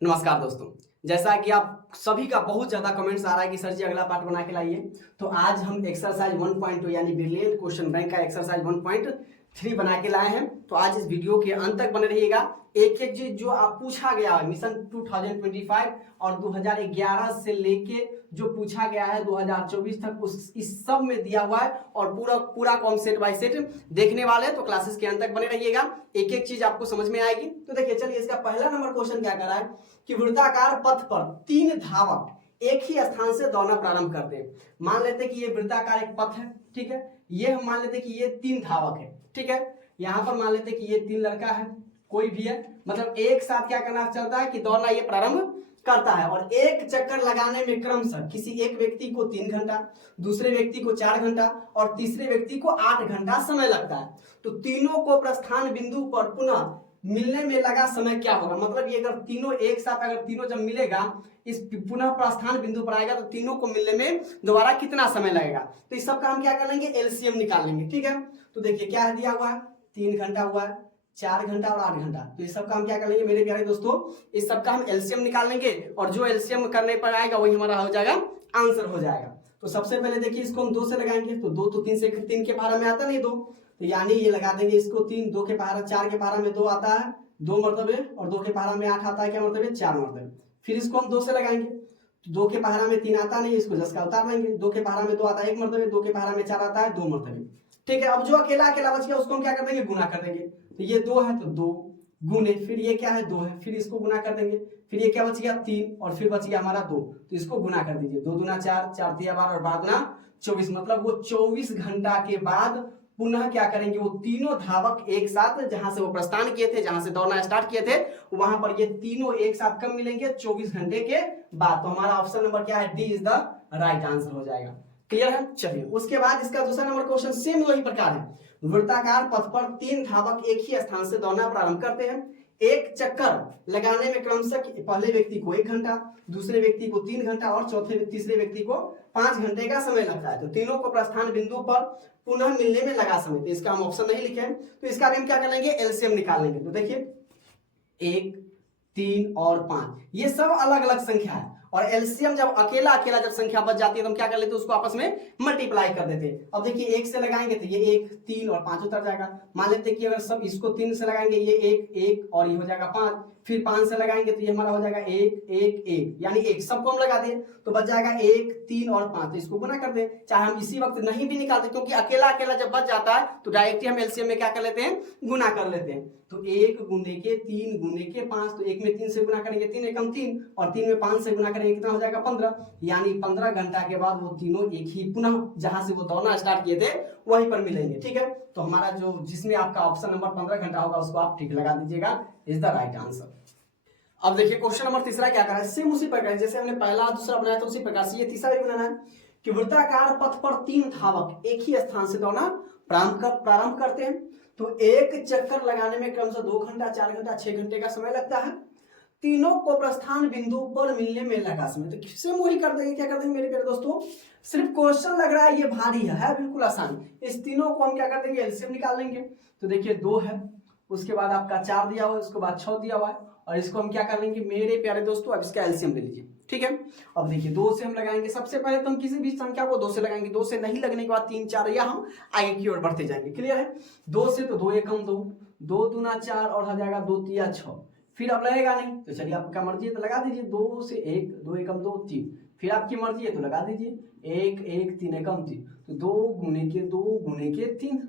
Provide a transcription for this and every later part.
नमस्कार दोस्तों, जैसा कि आप सभी का बहुत ज़्यादा कमेंट्स आ रहा है कि सर जी अगला पार्ट बना के लाइए, तो आज हम एक्सरसाइज 1.2 यानी ब्रिलियंट क्वेश्चन बैंक का एक्सरसाइज 1.3 बना के लाए हैं। तो आज इस वीडियो के अंत तक बने रहिएगा। एक एक चीज जो आप पूछा गया है मिशन 2025 और 2011 से लेके जो पूछा गया है 2024 तक उस इस सब में दिया हुआ है और पूरा को हम सेट बाय सेट देखने वाले हैं। तो क्लासेस के अंत तक बने रहिएगा, एक एक चीज आपको समझ में आएगी। तो देखिए चलिए, इसका पहला नंबर क्वेश्चन क्या कर रहा है कि वृत्ताकार पथ पर 3 धावक एक ही स्थान से दौड़ना प्रारंभ करते हैं। मान लेते हैं कि ये वृत्ताकार एक पथ है, ठीक है। ये हम मान लेते हैं कि ये 3 धावक है, ठीक है। यहाँ पर मान लेते हैं कि ये 3 लड़का है, कोई भी है, मतलब एक साथ क्या करना चलता है कि दौड़ना ये प्रारंभ करता है। और एक चक्कर लगाने में क्रमशः किसी एक व्यक्ति को 3 घंटा, दूसरे व्यक्ति को 4 घंटा और तीसरे व्यक्ति को 8 घंटा समय लगता है। तो तीनों को प्रस्थान बिंदु पर पुनः मिलने में लगा समय क्या होगा? मतलब ये अगर तीनों एक साथ, अगर तीनों जब मिलेगा इस पुनः प्रस्थान बिंदु पर आएगा तो तीनों को मिलने में दोबारा कितना समय लगेगा। तो इस सब का हम क्या कर लेंगे, एलसीएम निकाल लेंगे, ठीक है। तो देखिए क्या है दिया हुआ है, 3 घंटा हुआ है, 4 घंटा और 8 घंटा। तो इस सब का हम क्या कर लेंगे मेरे प्यारे दोस्तों, इस सब का हम एलसीएम निकाल लेंगे और जो एलसीएम करने पर आएगा वही हमारा हो जाएगा आंसर हो जाएगा। तो सबसे पहले देखिए इसको हम 2 से लगाएंगे, तो 2 तो 3 से 3 के पहाड़ा में आता नहीं 2, तो यानी ये लगा देंगे इसको 3, 2 के पहाड़ा 4 के पहाड़ा में 2 आता है 2 मरतबे और 2 के पहाड़ा में 8 आता है क्या मरतबे 4 मरतबे। फिर इसको हम 2 से लगाएंगे, तो 2 के पहाड़ा में 3 आता नहीं, इसको जस का उतार देंगे। 2 के पहाड़ा में 2 आता है 1 मरतबे, 2 के पहाड़ा में 4 आता है 2 मरतबे, ठीक है। अब जो अकेला अकेला बच गया उसको हम क्या कर देंगे, गुना कर देंगे। तो ये 2 है तो 2 गुने, फिर ये क्या है 2 है, फिर इसको गुना कर देंगे। फिर ये क्या बच गया 3 और फिर बच गया हमारा 2, तो इसको गुना कर दीजिए। 2 दूना 4, 4 तिया 12 और 12 दूना 24, मतलब वो 24 घंटा के बाद पुनः क्या करेंगे, वो तीनों धावक एक साथ जहां से वो प्रस्थान किए थे, जहां से दौड़ना स्टार्ट किए थे, वहां पर ये तीनों एक साथ कब मिलेंगे, 24 घंटे के बाद। तो हमारा ऑप्शन नंबर क्या है, D is the right answer हो जाएगा। क्लियर है। चलिए उसके बाद इसका दूसरा नंबर क्वेश्चन सेम वही प्रकार है। वृत्ताकार पथ पर 3 धावक एक ही स्थान से दौड़ना प्रारंभ करते हैं। एक चक्कर लगाने में क्रमशः पहले व्यक्ति को 1 घंटा, दूसरे व्यक्ति को 3 घंटा और तीसरे व्यक्ति को 5 घंटे का समय लगता है। तो तीनों को प्रस्थान बिंदु पर पुनः मिलने में लगा समय। तो इसका हम ऑप्शन नहीं लिखे हैं, तो इसका भी हम क्या कर लेंगे, एलसीएम निकाल लेंगे। तो देखिए 1, 3 और 5 ये सब अलग अलग संख्या है और एलसीएम जब अकेला अकेला जब संख्या बच जाती है तो हम क्या कर लेते हैं, उसको आपस में मल्टीप्लाई कर देते हैं। अब देखिए 1 से लगाएंगे तो ये 1, 3 और 5 उतर जाएगा। मान लेते हैं कि अगर सब इसको 3 से लगाएंगे ये 1, 1 और ये हो जाएगा 5, फिर 5 से लगाएंगे तो ये हमारा हो जाएगा 1, 1, 1, यानी 1 सबको हम लगा दें तो बच जाएगा 1, 3 और 5। तो इसको गुना कर दें, चाहे हम इसी वक्त नहीं भी निकालते क्योंकि अकेला अकेला जब बच जाता है तो डायरेक्टली हम एलसीएम में क्या कर लेते हैं, गुना कर लेते हैं। तो 1 गुने के 3 गुने के 5, तो 1 में 3 से गुना करेंगे 3 एकम 3 और 3 में 5 से गुना करेंगे कितना हो जाएगा 15, यानी 15 घंटा के बाद वो तीनों एक ही पुनः जहां से वो दौड़ना स्टार्ट किए थे वहीं पर मिलेंगे, ठीक है। तो हमारा जो जिसमें आपका ऑप्शन नंबर 15 घंटा होगा उसको आप ठीक लगा दीजिएगा, इज द राइट आंसर। अब देखिए क्वेश्चन नंबर तीसरा क्या कर रहा है, सेम उसी प्रकार जैसे हमने पहला दूसरा बनाया था उसी प्रकार से ये तीसरा भी बनाना है कि वृत्ताकार पथ पर 3 धावक एक ही स्थान से दौड़ना प्रारंभ करते हैं। तो एक चक्कर लगाने में क्रमशः 2 घंटा, 4 घंटा, 6 घंटे का समय लगता है। तीनों को प्रस्थान बिंदु पर मिलने में लगा समय। तो किससे वही कर देंगे, क्या कर देंगे मेरे प्यारे दोस्तों, सिर्फ क्वेश्चन लग रहा है ये भारी है बिल्कुल आसान। इस तीनों को हम क्या कर देंगे, एलसीएम निकाल लेंगे। तो देखिए 2 है, उसके बाद आपका 4 दिया हुआ है, उसके बाद 6 दिया हुआ है और इसको हम क्या कर लेंगे मेरे प्यारे दोस्तों, अब इसका एलसीएम ले लीजिए, ठीक है। अब देखिए 2 से हम लगाएंगे, सबसे पहले तो हम किसी भी संख्या को 2 से लगाएंगे, 2 से नहीं लगने के बाद 3, 4 या हम आगे की ओर बढ़ते जाएंगे। क्लियर है। 2 से तो 2 एकम 2, 2 दूना 4 और हो जाएगा 2 तिया 6। फिर अब लगेगा नहीं तो चलिए आपका मर्जी है तो लगा दीजिए, 2 से 1, 2 एकम 2 3, फिर आपकी मर्जी है तो लगा दीजिए 1, 1, 3 एकम 3, तो 2 गुने के 2 गुने के 3।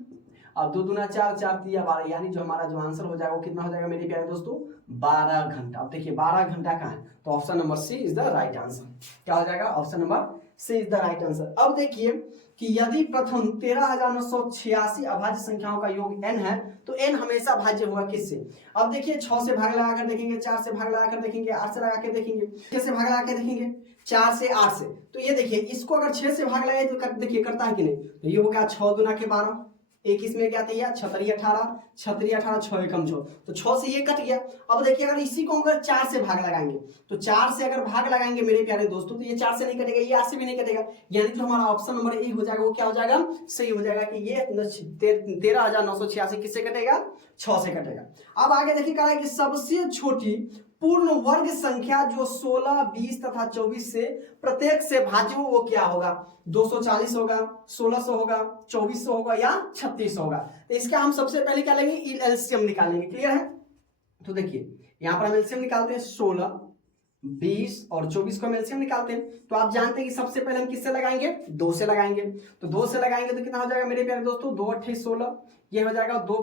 अब 2 दूना 4, 4 तिया 12, यानी जो हमारा जो आंसर हो जाएगा वो कितना हो जाएगा मेरे प्यारे दोस्तों, 12 घंटा। अब देखिए 12 घंटा कहाँ है, तो option number C is the right answer. क्या हो जाएगा, option number C is the right answer. अब देखिए कि यदि प्रथम 13,986 अभाज्य संख्याओं का योग n है तो n हमेशा भाज्य होगा किससे। अब देखिए 6 से भाग लगाकर देखेंगे, 4 से भाग लगाकर देखेंगे, 8 से लगा के देखेंगे, 6 से भाग लगा के देखेंगे, 4 से 8 से। तो ये देखिए इसको अगर 6 से भाग लगाए तो देखिए करता है कि नहीं, तो ये हो गया 6 दूना के 12, एक इसमें क्या था, 6 18, 6 18, 6 एकम 6, तो 6 से ये कट गया। अब देखिए अगर इसी को अगर 4 से भाग लगाएंगे तो 4 से अगर भाग लगाएंगे मेरे प्यारे दोस्तों तो ये 4 से नहीं कटेगा, ये 8 से भी नहीं कटेगा, यानी जो हमारा ऑप्शन नंबर ए हो जाएगा वो क्या हो जाएगा, सही हो जाएगा कि ये 13,986 किससे कटेगा, 6 से कटेगा। अब आगे देखिए कह रहा है कि सबसे छोटी पूर्ण वर्ग संख्या जो 16, 20 तथा 24 से प्रत्येक से भाज्य हो वो क्या होगा? 240 होगा, 1600 होगा, 2400 होगा या 3600 होगा। तो इसका हम सबसे पहले क्या लेंगे? एलसीएम निकालेंगे। क्लियर है? तो देखिए यहां पर हम एलसीएम निकालते हैं, 16, 20 और 24 को हम एलसीएम निकालते हैं। तो आप जानते हैं कि सबसे पहले हम किससे लगाएंगे? 2 से लगाएंगे। तो 2 से लगाएंगे तो कितना हो जाएगा मेरे प्यारे दोस्तों? 2 8 16, ये हो जाएगा 2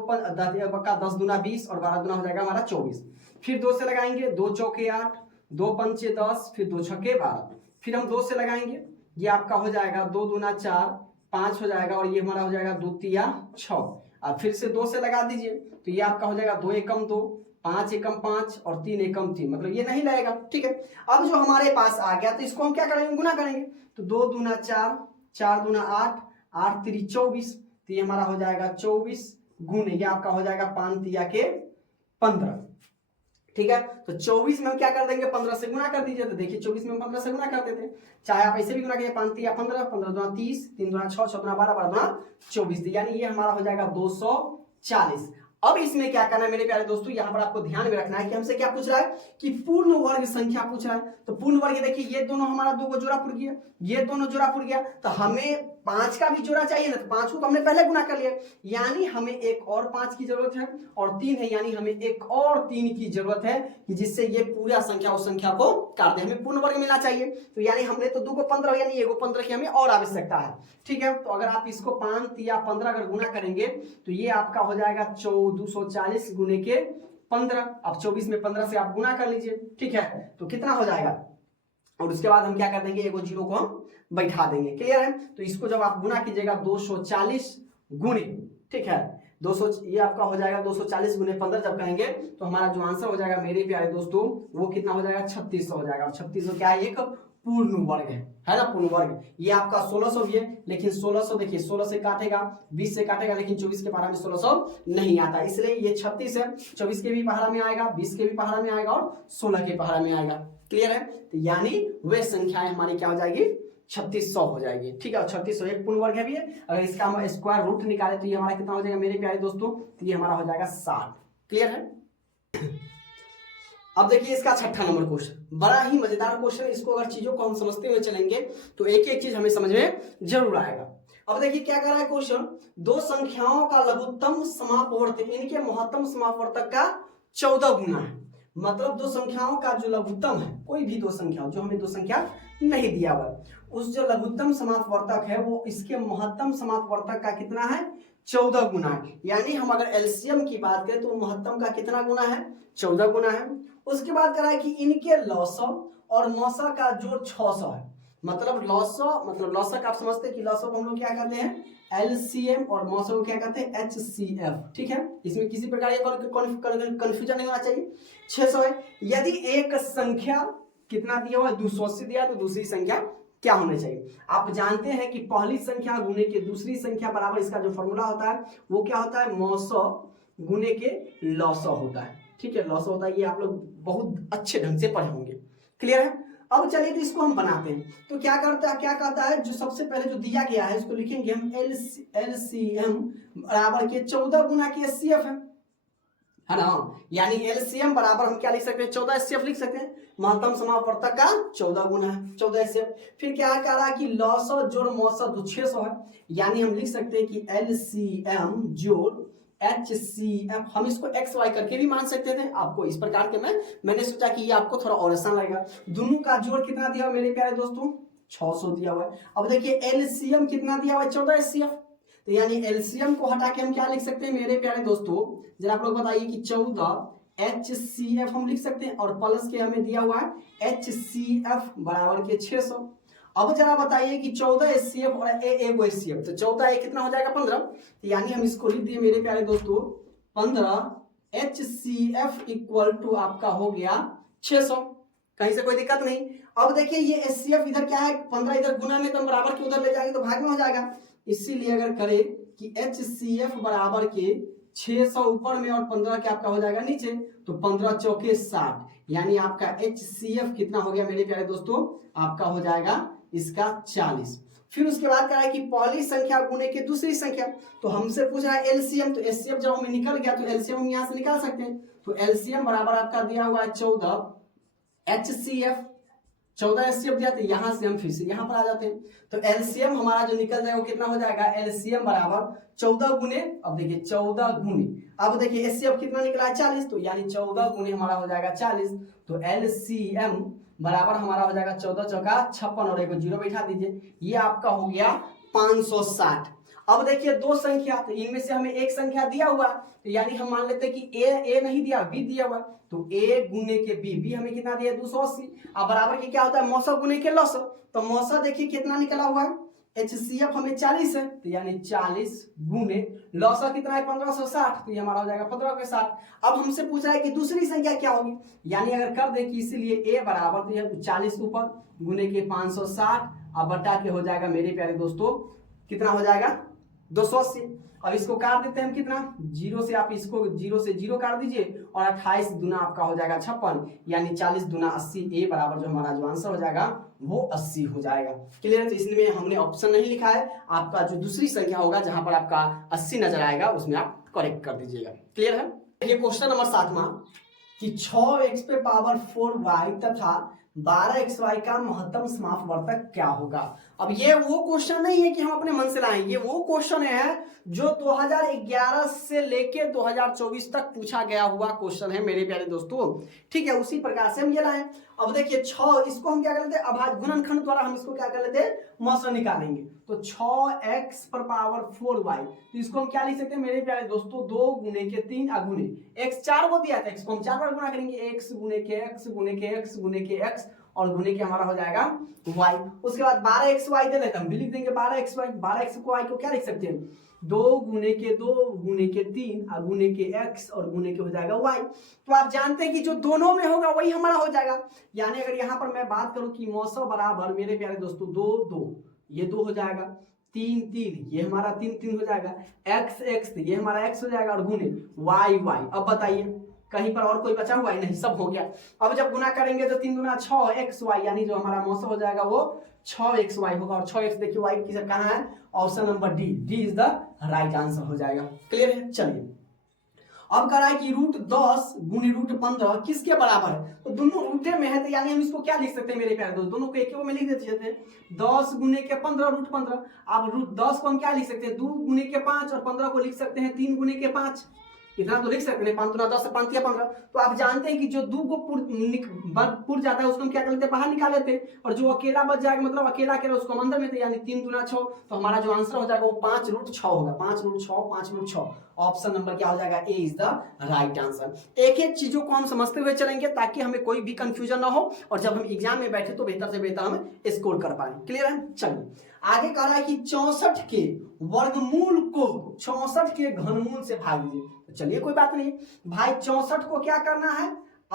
10 दूना 20 और 12 दूना हो जाएगा हमारा 24। फिर 2 से लगाएंगे, 2 चौके 8, 2 पंचे 10, फिर 2 छक्के 12। फिर हम 2 से लगाएंगे, ये आपका हो जाएगा 2 दूना 4, 5 हो जाएगा और ये हमारा हो जाएगा 2 तिया 6। और फिर से 2 से लगा दीजिए तो ये आपका हो जाएगा 2 एकम 2, 5 एकम 5 और 3 एकम 3, मतलब ये नहीं लगेगा। ठीक है, अब जो हमारे पास आ गया तो इसको हम क्या करेंगे? गुना करेंगे। तो 2 दूना 4, 4 दूना 8, 8 3 24, तो ये हमारा हो जाएगा 24 गुने ये आपका हो जाएगा 5 तिया के 15। ठीक है, तो 24 में हम क्या कर देंगे? 15 से गुना कर दीजिए। तो देखिए 24 में हम 15 से गुना कर देते हैं, चाहे आप ऐसे भी गुना कीजिए, 5 तिया 15, 15 दूना 30, 3 दूना 6, 6 दूना 12, 12 दूना 24, यानी ये हमारा हो जाएगा 240। अब इसमें क्या करना है मेरे प्यारे दोस्तों? यहाँ पर आपको ध्यान में रखना है कि हमसे क्या पूछ रहा है कि पूर्ण वर्ग संख्या पूछ रहा है। तो पूर्ण वर्ग देखिए ये दोनों हमारा 2 को जोड़ा पुर गया, ये दोनों जोड़ा पुर गया, तो हमें 5 का भी जोड़ा चाहिए ना। तो 5 को तो हमने पहले गुना कर लिया, यानी हमें एक और 5 की जरूरत है और 3 है, यानी हमें एक और 3 की जरूरत है कि जिससे ये पूरा संख्या उस संख्या को काट दे। हमें पूर्ण वर्ग मिलना चाहिए। तो यानी हमने तो 2 को 15 यानी 1 को 15 की हमें और आवश्यकता है। ठीक है, तो अगर आप इसको 5 तिया 15 अगर गुना करेंगे तो ये आपका हो जाएगा 240 गुने के 15। अब 24 में 15 से आप गुना कर लीजिए। ठीक है, तो कितना हो जाएगा? और उसके बाद हम क्या कर देंगे? एगो जीरो को हम बैठा देंगे। क्लियर है? तो इसको जब आप गुना कीजिएगा 240 गुने, ठीक है 200, ये आपका हो जाएगा 240 गुने 15 जब कहेंगे तो हमारा जो आंसर हो जाएगा मेरे प्यारे दोस्तों वो कितना हो जाएगा? 3600 हो जाएगा। और 3600 क्या है? एक पूर्ण वर्ग है ना, पूर्ण वर्ग। ये आपका 1600 भी है, लेकिन 1600 देखिए 16 से काटेगा, 20 से काटेगा, लेकिन 24 के पहाड़ा में 1600 नहीं आता, इसलिए ये 36 है। 24 के भी पहाड़ा में आएगा, 20 के भी पहाड़ा में आएगा और 16 के पहाड़ा में आएगा। क्लियर है? तो यानी वे संख्याएं हमारी क्या हो जाएगी? 3600 हो जाएगी। ठीक है, और 3600 एक पूर्ण वर्ग है भी है। अगर इसका हम स्क्वायर रूट निकाले तो ये हमारा कितना हो जाएगा मेरे प्यारे दोस्तों? तो ये हमारा हो जाएगा 60। क्लियर है? अब देखिए इसका 6ठा नंबर क्वेश्चन, बड़ा ही मजेदार क्वेश्चन। इसको अगर चीजों को हम समझते हुए चलेंगे तो एक एक चीज हमें समझ में जरूर आएगा। अब देखिए क्या कर रहा है क्वेश्चन? 2 संख्याओं का लघुत्तम समापवर्तक इनके महत्तम समापवर्तक का 14 गुना है। मतलब 2 संख्याओं का जो लघुत्तम है, कोई भी 2 संख्या जो हमें 2 संख्या नहीं दिया हुआ, उस जो लघुत्तम समापवर्तक है वो इसके महत्तम समापवर्तक का कितना है? 14 गुना है। यानी हम अगर एलसीएम की बात करें तो महत्तम का कितना गुना है? 14 गुना है। उसके बाद कह रहा है कि इनके लौसव और मौसा का जोड़ 600 है। मतलब लौसक आप समझते हैं कि लौसक हम लोग क्या कहते हैं? एलसीएम, और मौसम को क्या कहते हैं? एचसीएफ। ठीक है, इसमें किसी प्रकार का कंफ्यूजन नहीं होना चाहिए। 600 है। यदि एक संख्या कितना दिया हुआ है? 280 दिया, तो दूसरी संख्या क्या होना चाहिए? आप जानते हैं कि पहली संख्या गुने के दूसरी संख्या बराबर, इसका जो फॉर्मूला होता है वो क्या होता है? मौसौ गुने के लौसौ होता है। ठीक है, लौसौ होता है, ये आप लोग बहुत अच्छे ढंग से पढ़े होंगे। क्लियर है? अब चलिए तो इसको हम बनाते हैं। तो क्या कहता है जो सबसे पहले जो दिया गया है इसको लिखेंगे हम एलसीएम बराबर के 14 गुना के एचसीएफ है ना। यानी एलसीएम बराबर हम क्या लिख सकते हैं? 14 एचसीएफ लिख सकते हैं। महत्तम समापवर्तक का 14 गुना है, 14 एचसीएफ। फिर क्या कह रहा है कि लौसौ जोड़ मौसौ 600 है, यानी हम लिख सकते हैं कि एलसीएम जोड़ HCF। हम इसको XY करके भी मान सकते थे, आपको इस प्रकार के मैंने सोचा कि ये आपको थोड़ा और आसान लगेगा। दोनों का जोड़ कितना दिया हुआ मेरे प्यारे दोस्तों? 600 दिया हुआ है। अब देखिए एलसीएम कितना दिया हुआ है? 14 एचसीएफ। तो यानी एलसीएम को हटा के हम क्या लिख सकते हैं मेरे प्यारे दोस्तों? जरा आप लोग बताइए कि 14 HCF हम लिख सकते हैं, और प्लस के हमें दिया हुआ है HCF बराबर के 600। अब जरा बताइए कि 14 एचसीएफ और एगो एचसीएफ, तो 14 कितना हो जाएगा? 15। तो यानी हम इसको लिख दिए मेरे प्यारे दोस्तों 15 HCF इक्वल टू आपका हो गया 600। कहीं से कोई दिक्कत नहीं। अब देखिए ये HCF इधर क्या है? 15 इधर गुना में, तो बराबर के उधर ले जाएंगे तो भाग में हो जाएगा। इसीलिए अगर करें कि HCF बराबर के 600 ऊपर में और 15 के आपका हो जाएगा नीचे, तो 15 चौके 60, यानी आपका HCF कितना हो गया मेरे प्यारे दोस्तों? आपका हो जाएगा इसका 40। फिर उसके बाद क्या है कि पहली संख्या गुने के दूसरी संख्या, तो हमसे पूछा है एलसीएम, तो एचसीएफ जब हमें निकल गया तो एलसीएम हम यहाँ से निकाल सकते हैं। तो एलसीएम बराबर आपका दिया हुआ है 14 HCF, 14 HCF दिया। तो यहां से हम फिर से यहां पर आ जाते हैं। तो एलसीएम हमारा जो निकल जाएगा वो कितना हो जाएगा, एलसीएम बराबर 14 गुने, अब देखिए 14 गुने, अब देखिए एचसीएफ कितना निकला है 40, तो यानी 14 गुने हमारा हो जाएगा 40। तो एलसीएम बराबर हमारा हो जाएगा 14 चौका 56 और एक जीरो बैठा दीजिए, ये आपका हो गया 560। अब देखिए दो संख्या, तो इनमें से हमें एक संख्या दिया हुआ, तो यानी हम मान लेते हैं कि ए नहीं दिया, बी दिया हुआ, तो ए गुने के बी हमें कितना दिया 280। अब बराबर के क्या होता है, मौसा गुने के लस, तो मौसा देखिए कितना निकला हुआ है, HCF हमें 40 है, तो यानी 40 गुने लौसा कितना है 1560, तो ये हमारा हो जाएगा 15 के 60। अब हमसे पूछा है कि दूसरी संख्या क्या होगी, यानी अगर कर दें कि इसीलिए a बराबर तो यह 40 ऊपर गुने के 560, अब बटा के हो जाएगा मेरे प्यारे दोस्तों कितना हो जाएगा 280। अब इसको काट देते हैं हम कितना, जीरो से, आप इसको जीरो से जीरो काट दीजिए और 28 दुना आपका हो जाएगा 56, यानी 40 दुना 80, ए बराबर जो हमारा जो आंसर हो जाएगा वो 80 हो जाएगा। क्लियर है। तो इसमें हमने ऑप्शन नहीं लिखा है, आपका जो दूसरी संख्या होगा जहां पर आपका 80 नजर आएगा उसमें आप करेक्ट कर दीजिएगा। क्लियर है। ये क्वेश्चन नंबर 7वां कि 6x पे पावर 4y तथा 12xy का महत्तम समापवर्तक क्या होगा। अब ये वो क्वेश्चन नहीं है कि हम अपने मन से लाएं, ये वो क्वेश्चन है जो 2011 से लेके 2024 तक पूछा गया हुआ क्वेश्चन है मेरे प्यारे दोस्तों। ठीक है, उसी प्रकार से हम ये लाएं। अब देखिए 6, इसको हम क्या कर लेते हैं, अभाज्य गुणनखंड द्वारा हम इसको क्या कर लेते हैं, मौसा निकालेंगे। तो 6x पर पावर 4y, तो इसको हम क्या लिख सकते हैं मेरे प्यारे दोस्तों, 2 गुने के 3 अगुने x 4 को दिया था, x को हम 4 बार गुना करेंगे, x गुने के x गुने के x गुने के x और गुने के हमारा हो जाएगा y। उसके बाद 12xy दे लेते हैं, हम भी लिख देंगे 12xy, 12xy को क्या लिख सकते हैं, 2 गुने के 2 गुने के 3 और गुने के x और गुने के हो जाएगा y। तो आप जानते हैं कि जो दोनों में होगा वही हमारा हो जाएगा। यानी अगर यहाँ पर मैं बात करूं कि मौसा बराबर मेरे प्यारे दोस्तों 2 2, ये 2 हो जाएगा, 3 3, ये हमारा 3 3 हो जाएगा, x x ये हमारा x हो जाएगा और गुने y y। अब बताइए कहीं पर और कोई बचा हुआ है, नहीं, सब हो गया। अब जब गुना करेंगे तो 3 गुना 6xy, यानी जो हमारा मौसा हो जाएगा वो 6xy होगा। और 6x देखिए y की कहाँ है, option number D is the right answer हो जाएगा। क्लियर है। चलिए अब कह रहा है कि √10 गुने √15 किसके बराबर है, तो दोनों रूटे में है, तो यानी हम इसको क्या लिख सकते हैं मेरे प्यारे दोस्त, दोनों को एक में लिख देते हैं, 10 गुने के 15 √15। अब √10 को हम क्या लिख सकते हैं, 2 गुने के 5 और 15 को लिख सकते हैं 3 गुने के 5, इतना तो लिख सकते हैं, 5 दूना 10 5 या 15। तो आप जानते हैं कि जो 2 को पुर जाता है उसको हम क्या कर लेते हैं, बाहर निकाल लेते हैं, और जो अकेला बच जाएगा मतलब अकेला उसको हम अंदर में थे, यानी 3 दूना 6, तो हमारा जो आंसर हो जाएगा वो 5√6 होगा, 5√6 ऑप्शन नंबर क्या हो जाएगा, ए इज द राइट आंसर। एक एक चीजों को हम समझते हुए चलेंगे ताकि हमें कोई भी कंफ्यूजन ना हो और जब हम एग्जाम में बैठे तो बेहतर से बेहतर हम स्कोर कर पाए। क्लियर है। चलिए आगे कह रहा है कि 64 के वर्गमूल को 64 के घनमूल से भाग दीजिए। तो चलिए कोई बात नहीं भाई, 64 को क्या करना है,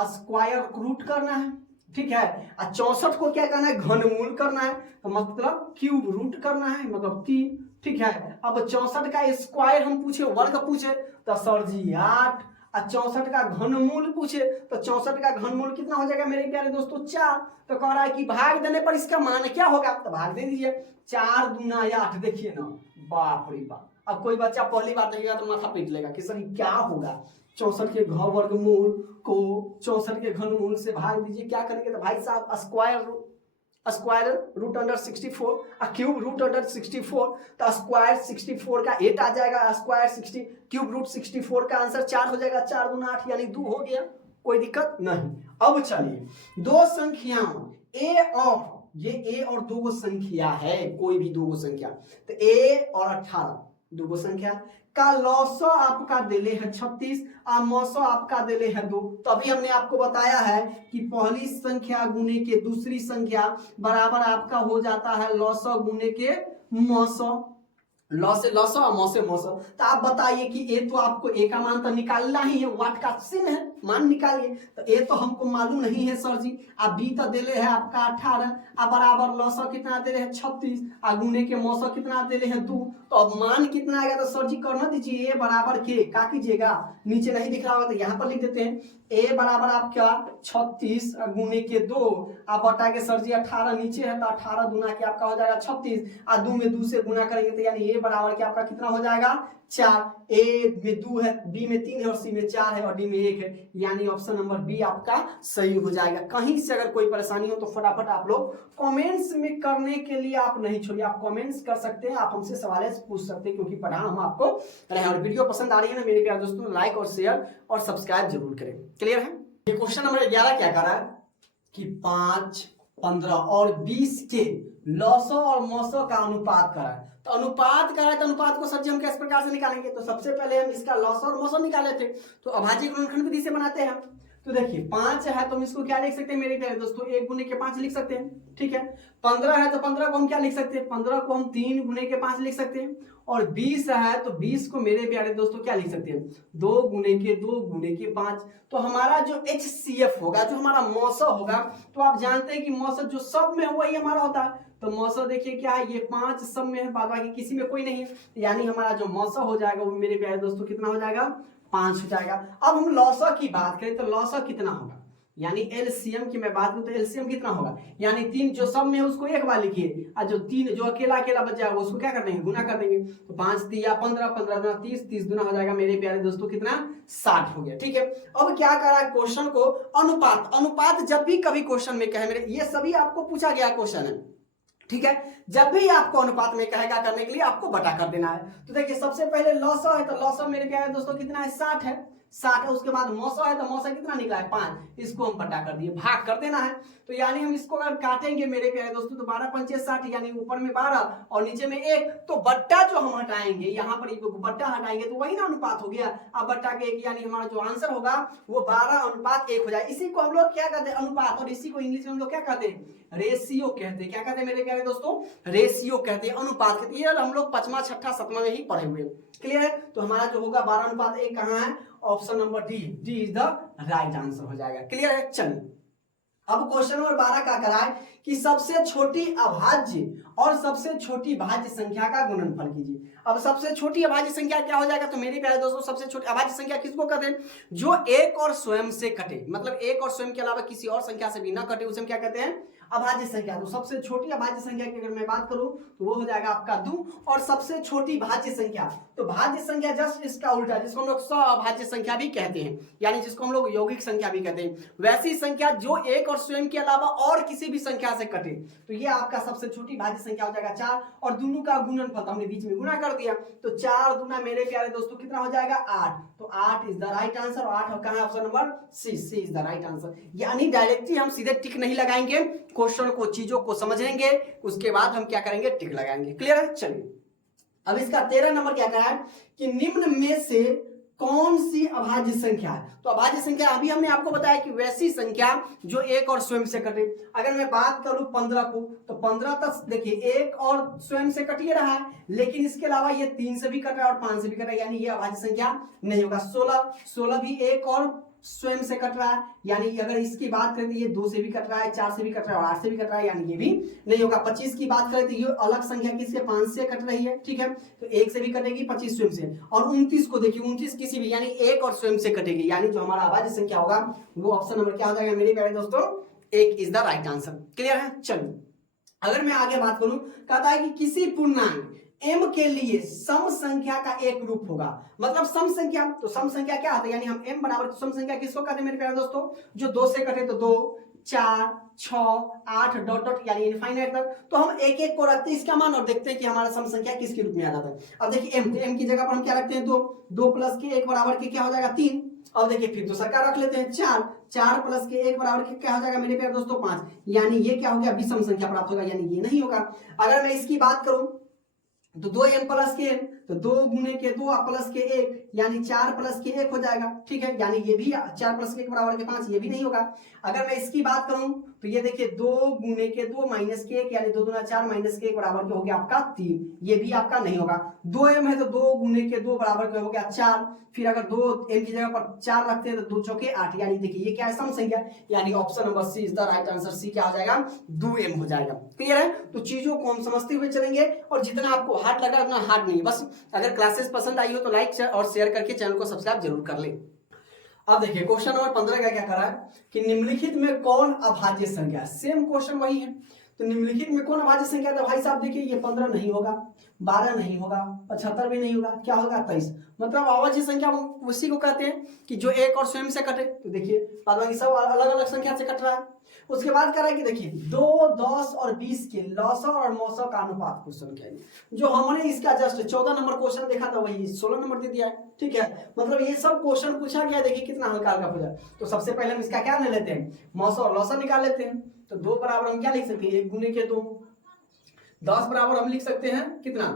स्क्वायर रूट करना है, ठीक है, और 64 को क्या करना है, घनमूल करना है, तो मतलब क्यूब रूट करना है, मतलब 3। ठीक है, अब 64 का स्क्वायर हम पूछे, वर्ग पूछे तो सर जी 8, और 64 का घनमूल पूछे तो 64 का घनमूल कितना हो जाएगा मेरे प्यारे दोस्तों 4। तो कह रहा है कि भाग देने पर इसका मान क्या होगा, तो भाग दे दीजिए, 4 दूना 8, देखिए ना, बाप रे बाप। अब कोई बच्चा पहली बार देखेगा तो माथा पीट लेगा कि सर क्या होगा, 64 के वर्गमूल को 64 के घनमूल से भाग दीजिए, क्या करेंगे, तो भाई साहब square root under 64, cube root under 64, तो स्क्वायर 64 का 8 आ जाएगा, स्क्वायर 60 क्यूब रूट 64 का आंसर 4 हो जाएगा, 4 दूना 8 यानी 2 हो गया, कोई दिक्कत नहीं। अब चलिए दो संख्याओं ए और ये ए और 2 संख्या है, कोई भी 2 संख्या, तो ए और 18 2 संख्या का लौसो आपका दिले है 36 और मौसो आपका दिले है 2। तो अभी हमने आपको बताया है कि पहली संख्या गुने के दूसरी संख्या बराबर आपका हो जाता है लौसो गुने के मौसो, लॉ से लॉसो और मौ से मौसो। तो आप बताइए कि ए तो आपको ए का मान तो निकालना ही है, वाट का चिन्ह है, मान निकालिए। तो ए तो हमको मालूम नहीं है सर जी, अब बी तो दे है आपका 18 और बराबर लॉसो कितना दे रहे हैं 36 और गुने के मौसो कितना दे रहे हैं 2। तो अब मान कितना आएगा, तो सर जी करना दीजिए, ए बराबर के क्या कीजिएगा, नीचे नहीं दिख रहा होगा तो यहाँ पर लिख देते हैं, ए बराबर आपका 36 गुने के 2 आप बटा के सर जी 18 नीचे है तो 18 गुना के आपका हो जाएगा 36 और 2 में 2 से गुना करेंगे तो यानी ए बराबर के आपका कितना हो जाएगा 4। ए में 2 है, बी में 3 है और सी में 4 है और डी में 1 है, यानी ऑप्शन नंबर बी आपका सही हो जाएगा। कहीं से अगर कोई परेशानी हो तो फटाफट आप लोग कमेंट्स में करने के लिए आप नहीं छोड़िए, आप कमेंट्स कर सकते हैं, आप हमसे सवाल पूछ सकते हैं, क्योंकि पढ़ा हम आपको रहे। और वीडियो पसंद आ रही है ना मेरे प्यारे दोस्तों, लाइक और शेयर और सब्सक्राइब जरूर करें। क्लियर है। ये क्वेश्चन नंबर 11 क्या कर रहा है कि 5, 15 और 20 के लॉसो और मोसो का अनुपात करा है। तो अनुपात करा है तो अनुपात को सर जी हम किस प्रकार से निकालेंगे? तो सबसे पहले हम इसका लॉसो और मोसो निकाले थे, तो अभाज्य गुणनखंड विधि से बनाते हैं। तो देखिए 5 है तो हम इसको क्या लिख सकते हैं मेरे प्यारे दोस्तों? 1 गुने के 5 लिख सकते हैं, ठीक है। 15 है तो 15 को हम क्या लिख सकते हैं? 15 को हम 3 गुने के 5 लिख सकते हैं। और 20 है तो 20 को मेरे प्यारे दोस्तों क्या लिख सकते हैं? 2 गुने के 2 गुने के 5। तो हमारा जो HCF होगा, जो हमारा मौसा होगा, तो आप जानते हैं कि मौसा जो सब में है वही हमारा होता है। तो मौसा देखिए क्या है, ये 5 सब में है, बाकी किसी में कोई नहीं है, यानी हमारा जो मौसा हो जाएगा वो मेरे प्यारे दोस्तों कितना हो जाएगा? 5 हो जाएगा। अब हम लॉसा की बात करें तो लॉसा कितना होगा, यानी एलसीएम की मैं बात करूं तो एलसीएम कितना होगा, यानी 3 जो सब में है उसको एक बार लिखिए, और जो 3 जो अकेला अकेला बच जाएगा उसको क्या कर देंगे? गुना कर देंगे। तो 5 तिया 15, 15 दुना 30, 30 दुना हो जाएगा मेरे प्यारे दोस्तों कितना? 60 हो गया, ठीक है। अब क्या कर रहा है क्वेश्चन को? अनुपात। अनुपात जब भी कभी क्वेश्चन में कहे मेरे, ये सभी आपको पूछा गया क्वेश्चन है, ठीक है। जब भी आपको अनुपात में कहेगा करने के लिए आपको बटा कर देना है। तो देखिए सबसे पहले लॉसा है तो लॉसा मेरे प्यारे दोस्तों कितना है? 60 है, 60 है। उसके बाद मौसा है तो मौसा कितना निकला है? 5। इसको हम बटा कर दिए, भाग कर देना है। तो यानी हम इसको अगर काटेंगे मेरे प्यारे दोस्तों तो 12 पंचे 60, यानी ऊपर में 12 और नीचे में 1। तो बट्टा जो हम हटाएंगे, यहाँ पर बट्टा हटाएंगे तो वही ना अनुपात हो गया। अब बट्टा के 1 यानी हमारा जो आंसर होगा वो 12:1 हो जाए। इसी को हम लोग क्या कहते हैं? अनुपात। और इसी को इंग्लिश में हम लोग क्या कहते हैं? रेशियो कहते हैं। क्या कहते हैं मेरे प्यारे दोस्तों? रेशियो कहते हैं, अनुपात कहते हैं। हम लोग 5वां 6ठा 7वां में ही पढ़े हुए। क्लियर है। तो हमारा जो होगा 12:1 कहां है? Option number D. D is the right answer हो जाएगा। क्लियर है। चलिए अब क्वेश्चन नंबर 12 का कराए कि सबसे छोटी अभाज्य और सबसे छोटी भाज्य संख्या का गुणनफल कीजिए। अब सबसे छोटी अभाज्य संख्या क्या हो जाएगा? तो मेरे प्यारे दोस्तों सबसे छोटी अभाज्य संख्या किसको कहते हैं? जो एक और स्वयं से कटे, मतलब एक और स्वयं के अलावा किसी और संख्या से भी ना कटे, उसे हम क्या कहते हैं? अभाज्य संख्या। तो सबसे छोटी अभाज्य संख्या की अगर मैं बात करूं तो वो हो जाएगा आपका 2। और सबसे छोटी भाज्य संख्या, तो भाज्य संख्या जस्ट इसका उल्टा, जिसको हम लोग सभाज्य संख्या भी कहते हैं, यानी जिसको हम लोग यौगिक संख्या भी कहते हैं, वैसी संख्या जो एक और स्वयं के अलावा और किसी भी संख्या से कटे। तो ये आपका सबसे छोटी भाज्य संख्या हो जाएगा 4। और दोनों का गुणनफल हमने बीच में गुना कर दिया, तो 4 दूना मेरे प्यारे दोस्तों कितना हो जाएगा? 8। तो 8 इज द राइट आंसर। 8 कहां है? Option number C. C is the right answer. यानी डायरेक्टली हम सीधे टिक नहीं लगाएंगे, क्वेश्चन को चीजों को समझेंगे, उसके बाद हम क्या करेंगे? टिक लगाएंगे। क्लियर है। चलिए अब इसका 13 नंबर क्या कहा है कि निम्न में से कौन सी अभाज्य संख्या है? तो अभाज्य संख्या अभी हमने आपको बताया कि वैसी संख्या जो एक और स्वयं से कटे। अगर मैं बात करूं 15 को, तो 15 तक देखिए एक और स्वयं से कट ही रहा है, लेकिन इसके अलावा ये 3 से भी कट रहा है और 5 से भी कट रहा है, यानी ये अभाज्य संख्या नहीं होगा। 16 भी एक और स्वयं से कट रहा है, यानी अगर इसकी बात करें तो ये 2 से भी कट रहा है, 4 से भी कट रहा है और 8 से भी कट रहा है, यानी ये भी नहीं होगा। 25 की बात करें तो ये अलग संख्या किससे? 5 से कट रही है, ठीक है, तो 1 से भी कटेगी, 25 स्वयं से। और 29 को देखिए, 29 किसी भी यानी एक और स्वयं से कटेगी, यानी जो हमारा अभाज्य संख्या होगा वो ऑप्शन नंबर क्या हो जाएगा मेरे प्यारे दोस्तों? 1 is the right answer. Clear है। चलिए अगर मैं आगे बात करूं, कहता है कि किसी पूर्णांक m के लिए सम संख्या का एक रूप होगा। मतलब सम संख्या, तो सम संख्या क्या होता है? यानी हम m बराबर सम संख्या किसको कहते हैं मेरे प्यारे दोस्तों? जो 2 से कटे, तो 2, 4, 6, 8 डॉट डॉट यानी इनफाइनाइट तक। तो हम एक एक को रखते हैं इसका मान और देखते हैं कि हमारा सम संख्या किसके रूप में आ जाता है। अब देखिए m, तो m की जगह पर हम क्या रखते हैं? 2, 2 प्लस के 1 बराबर के क्या हो जाएगा? 3। अब देखिए फिर दूसरा का रख लेते हैं 4, 4 प्लस के 1 बराबर के क्या हो जाएगा मेरे प्यारे दोस्तों? 5। यानी ये क्या हो गया? विषम संख्या प्राप्त होगा, यानी ये नहीं होगा। अगर मैं इसकी बात करूं तो 2m प्लस के m, तो 2 गुने के 2 प्लस के 1 यानी 4 प्लस के 1 हो जाएगा, ठीक है, यानी ये भी 4 प्लस के 1 बराबर के 5, ये भी नहीं होगा। अगर मैं इसकी बात करूं तो ये देखिए 2 गुने के 2 माइनस के 1 यानी 2 दूना 4 माइनस के 1 बराबर के हो गया आपका 3, ये भी आपका नहीं होगा। 2m है तो 2 गुने के 2 बराबर के हो गया 4, फिर अगर 2m की जगह पर 4 रखते हैं तो 2 चौके 8, यानी देखिए ये क्या है? सम संख्या, यानी option number C is the right answer. C क्या हो जाएगा? 2m हो जाएगा। क्लियर है। तो चीजों को हम समझते हुए चलेंगे और जितना आपको हार्ड लग रहा है उतना हार्ड नहीं, बस अगर क्लासेस पसंद आई हो तो लाइक और शेयर करके चैनल को सब्सक्राइब जरूर कर ले। अब देखिए क्वेश्चन नंबर 15 का क्या कर रहा है कि निम्नलिखित में कौन अभाज्य संख्या? सेम क्वेश्चन वही है। तो निम्नलिखित में कौन अभाज्य संख्या है? तो भाई साहब देखिए ये 15 नहीं होगा, 12 नहीं होगा, 75 भी नहीं होगा, क्या होगा 23। मतलब अभाज्य संख्या उसी को कहते हैं कि जो एक और स्वयं से कटे। तो देखिए बाद बाकी सब अलग अलग संख्या से कट रहा है। उसके बाद कह रहा है कि देखिए 2, 10 और 20 के लौसव और मौसव का अनुपात क्वेश्चन क्या है, जो हमने इसका जस्ट 14 नंबर क्वेश्चन देखा था वही 16 नंबर दे दिया है। ठीक है, मतलब ये सब क्वेश्चन पूछा गया, देखिए कितना हल्का हल्का पूछा। तो सबसे पहले हम इसका क्या ले लेते हैं, मौसव और लौसव निकाल लेते हैं। तो 2 बराबर हम क्या लिख सकते हैं, 1 गुने के 2। 10 बराबर हम लिख सकते हैं कितना,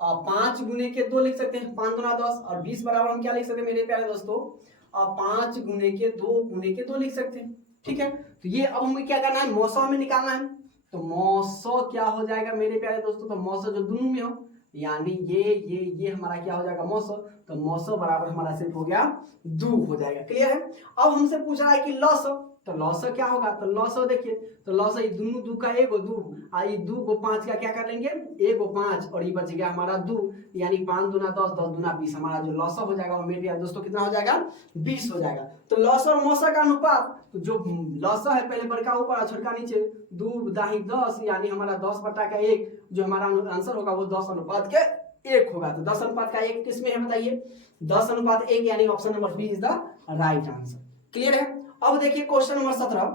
5 गुने के 2 लिख सकते हैं, 5 गुना 10। और 20 बराबर हम क्या लिख सकते हैं मेरे प्यारे दोस्तों, 5 गुने के 2 गुने के 2 लिख सकते हैं। ठीक है, तो ये अब हमें क्या करना है, मौसम हमें निकालना है। तो मौसम क्या हो जाएगा मेरे प्यारे दोस्तों, तो मौसम जो दोनों में हो, यानी ये हमारा क्या हो जाएगा मौसम। तो मौसम बराबर हमारा सिर्फ हो गया 2 हो जाएगा। क्लियर है। अब हमसे पूछ रहा है कि लौसव, तो लौसव क्या होगा, तो लौसव देखिए, तो लौसव ये दोनों 2 का 1 2, आई 2 को 5 का क्या कर लेंगे 1 को 5, और ये बच गया हमारा 2, यानी 5 दूना 10, 10 दूना 20। हमारा जो लौसव हो जाएगा वो मेरे प्यारे दोस्तों कितना हो जाएगा 20 हो जाएगा। तो लौसव और मौसव का अनुपात, तो जो लौसव है पहले बड़का ऊपर और छोटका नीचे, 2 दाही 10, यानी हमारा 10/1, जो हमारा आंसर होगा वो 10 अनुपात के 1 होगा। तो 10 अनुपात का 1 किसमें है बताइए, 10 अनुपात 1, यानी option number B is the right answer. Clear है। अब देखिए क्वेश्चन नंबर 17,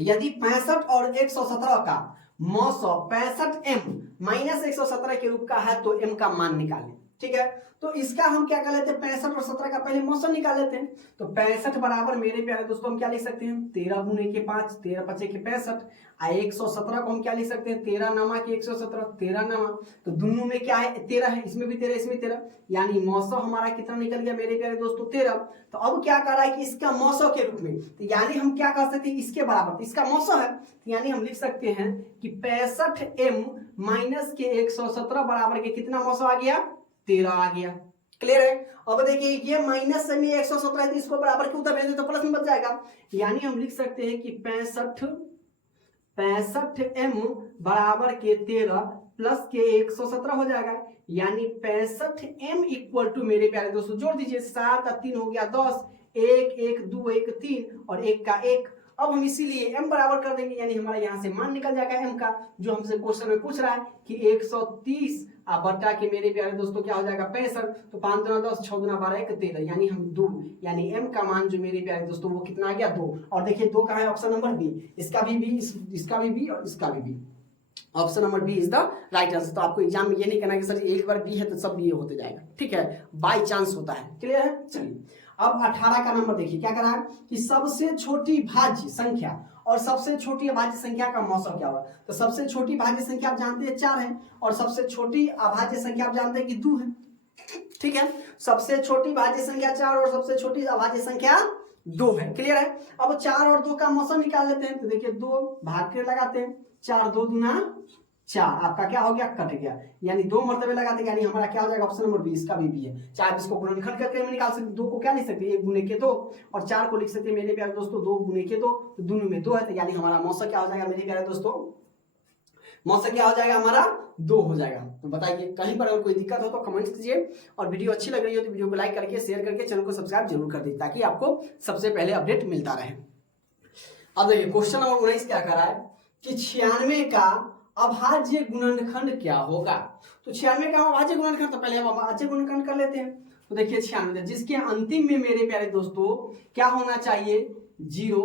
यदि 65 और 117 का मौसम 65m माइनस 117 के रूप का है तो m का मान निकालें। ठीक है, तो इसका हम क्या कर लेते हैं, 65 और 17 का पहले मौसम निकाल लेते हैं। तो 65 बराबर मेरे प्यारे दोस्तों हम क्या लिख सकते हैं, 13 गुने के 5, 13 5 के 65। 117 को हम क्या लिख सकते हैं, 13 नामा के 117, 13 नामा। तो दोनों में क्या है 13 है, इसमें भी 13 इसमें 13, यानी मौसम हमारा कितना निकल गया मेरे प्यारे दोस्तों 13। तो अब क्या कर रहा है कि इसका मौसम के रूप में, तो यानी हम क्या कर सकते हैं इसके बराबर, तो इसका मौसम है, तो यानी हम लिख सकते हैं कि 65m माइनस के 117 बराबर के कितना मौसम आ गया 13 आ गया। क्लियर है। अब देखिए ये माइनस में 117 है तो इसको बराबर के उधर भेज दे तो प्लस में बच जाएगा, यानी हम लिख सकते हैं कि 65m बराबर के 13 प्लस के 117 हो जाएगा, यानी 65m इक्वल टू मेरे प्यारे दोस्तों जोड़ दीजिए, 7 और 3 हो गया 10, 1 1 2 1 3 और 1 का 1। अब हम इसीलिए m बराबर कर देंगे, यानी हमारा यहाँ से मान निकल जाएगा m का, जो हमसे क्वेश्चन में पूछ रहा है कि 130 बटा के मेरे प्यारे दोस्तों क्या हो जाएगा 65। तो 5 दूना 10, 6 दूना 12, 1 13, यानी हम 2, यानी m का मान जो मेरे प्यारे दोस्तों वो कितना आ गया 2। और देखिए 2 कहाँ है, ऑप्शन नंबर बी, इसका भी बी, इसका भी बी और इसका भी B, option number B is the right answer. तो आपको एग्जाम में ये नहीं कहना कि सर एक बार बी है तो सब बी होते जाएगा, ठीक है, बाय चांस होता है। क्लियर है। चलिए अब 18 का नंबर देखिए क्या करा है कि सबसे छोटी भाज्य संख्या और सबसे छोटी अभाज्य संख्या का मौसम क्या होगा। तो सबसे छोटी भाज्य संख्या आप जानते हैं 4 है, और सबसे छोटी अभाज्य संख्या आप जानते हैं कि 2 है। ठीक है, सबसे छोटी भाज्य संख्या 4 और सबसे छोटी अभाज्य संख्या 2 है। क्लियर है। अब 4 और 2 का मौसम निकाल लेते हैं। तो देखिए 2 भाग के लगाते हैं, 4 2 दूना 4, आपका क्या हो गया कट गया, यानी 2 मरतबे लगाते, यानी हमारा क्या हो जाएगा ऑप्शन नंबर बी, इसका भी है। 4 इसको गुणनखंड करके हम निकाल सकते, 2 को क्या लिख सकते हैं 1 गुने के 2, और 4 को लिख सकते हैं मेरे प्यारे दोस्तों 2 गुने के 2, तो दोनों में 2 है, तो यानी हमारा मौसम क्या हो जाएगा मेरे प्यारे दोस्तों, मौसम क्या हो जाएगा हमारा 2 हो जाएगा। तो बताइए कहीं पर अगर कोई दिक्कत हो तो कमेंट कीजिए, और वीडियो अच्छी लग रही हो तो वीडियो को लाइक करके शेयर करके चैनल को सब्सक्राइब जरूर कर दीजिए, ताकि आपको सबसे पहले अपडेट मिलता रहे। अब देखिए क्वेश्चन नंबर 19 क्या कर रहा है कि 96 का अभाज्य गुणनखंड क्या होगा। तो 96 का अभाज्य गुणनखंड, तो पहले हम अभाज्य गुणनखंड कर लेते हैं। तो देखिए 96 जिसके अंतिम में मेरे प्यारे दोस्तों क्या होना चाहिए 0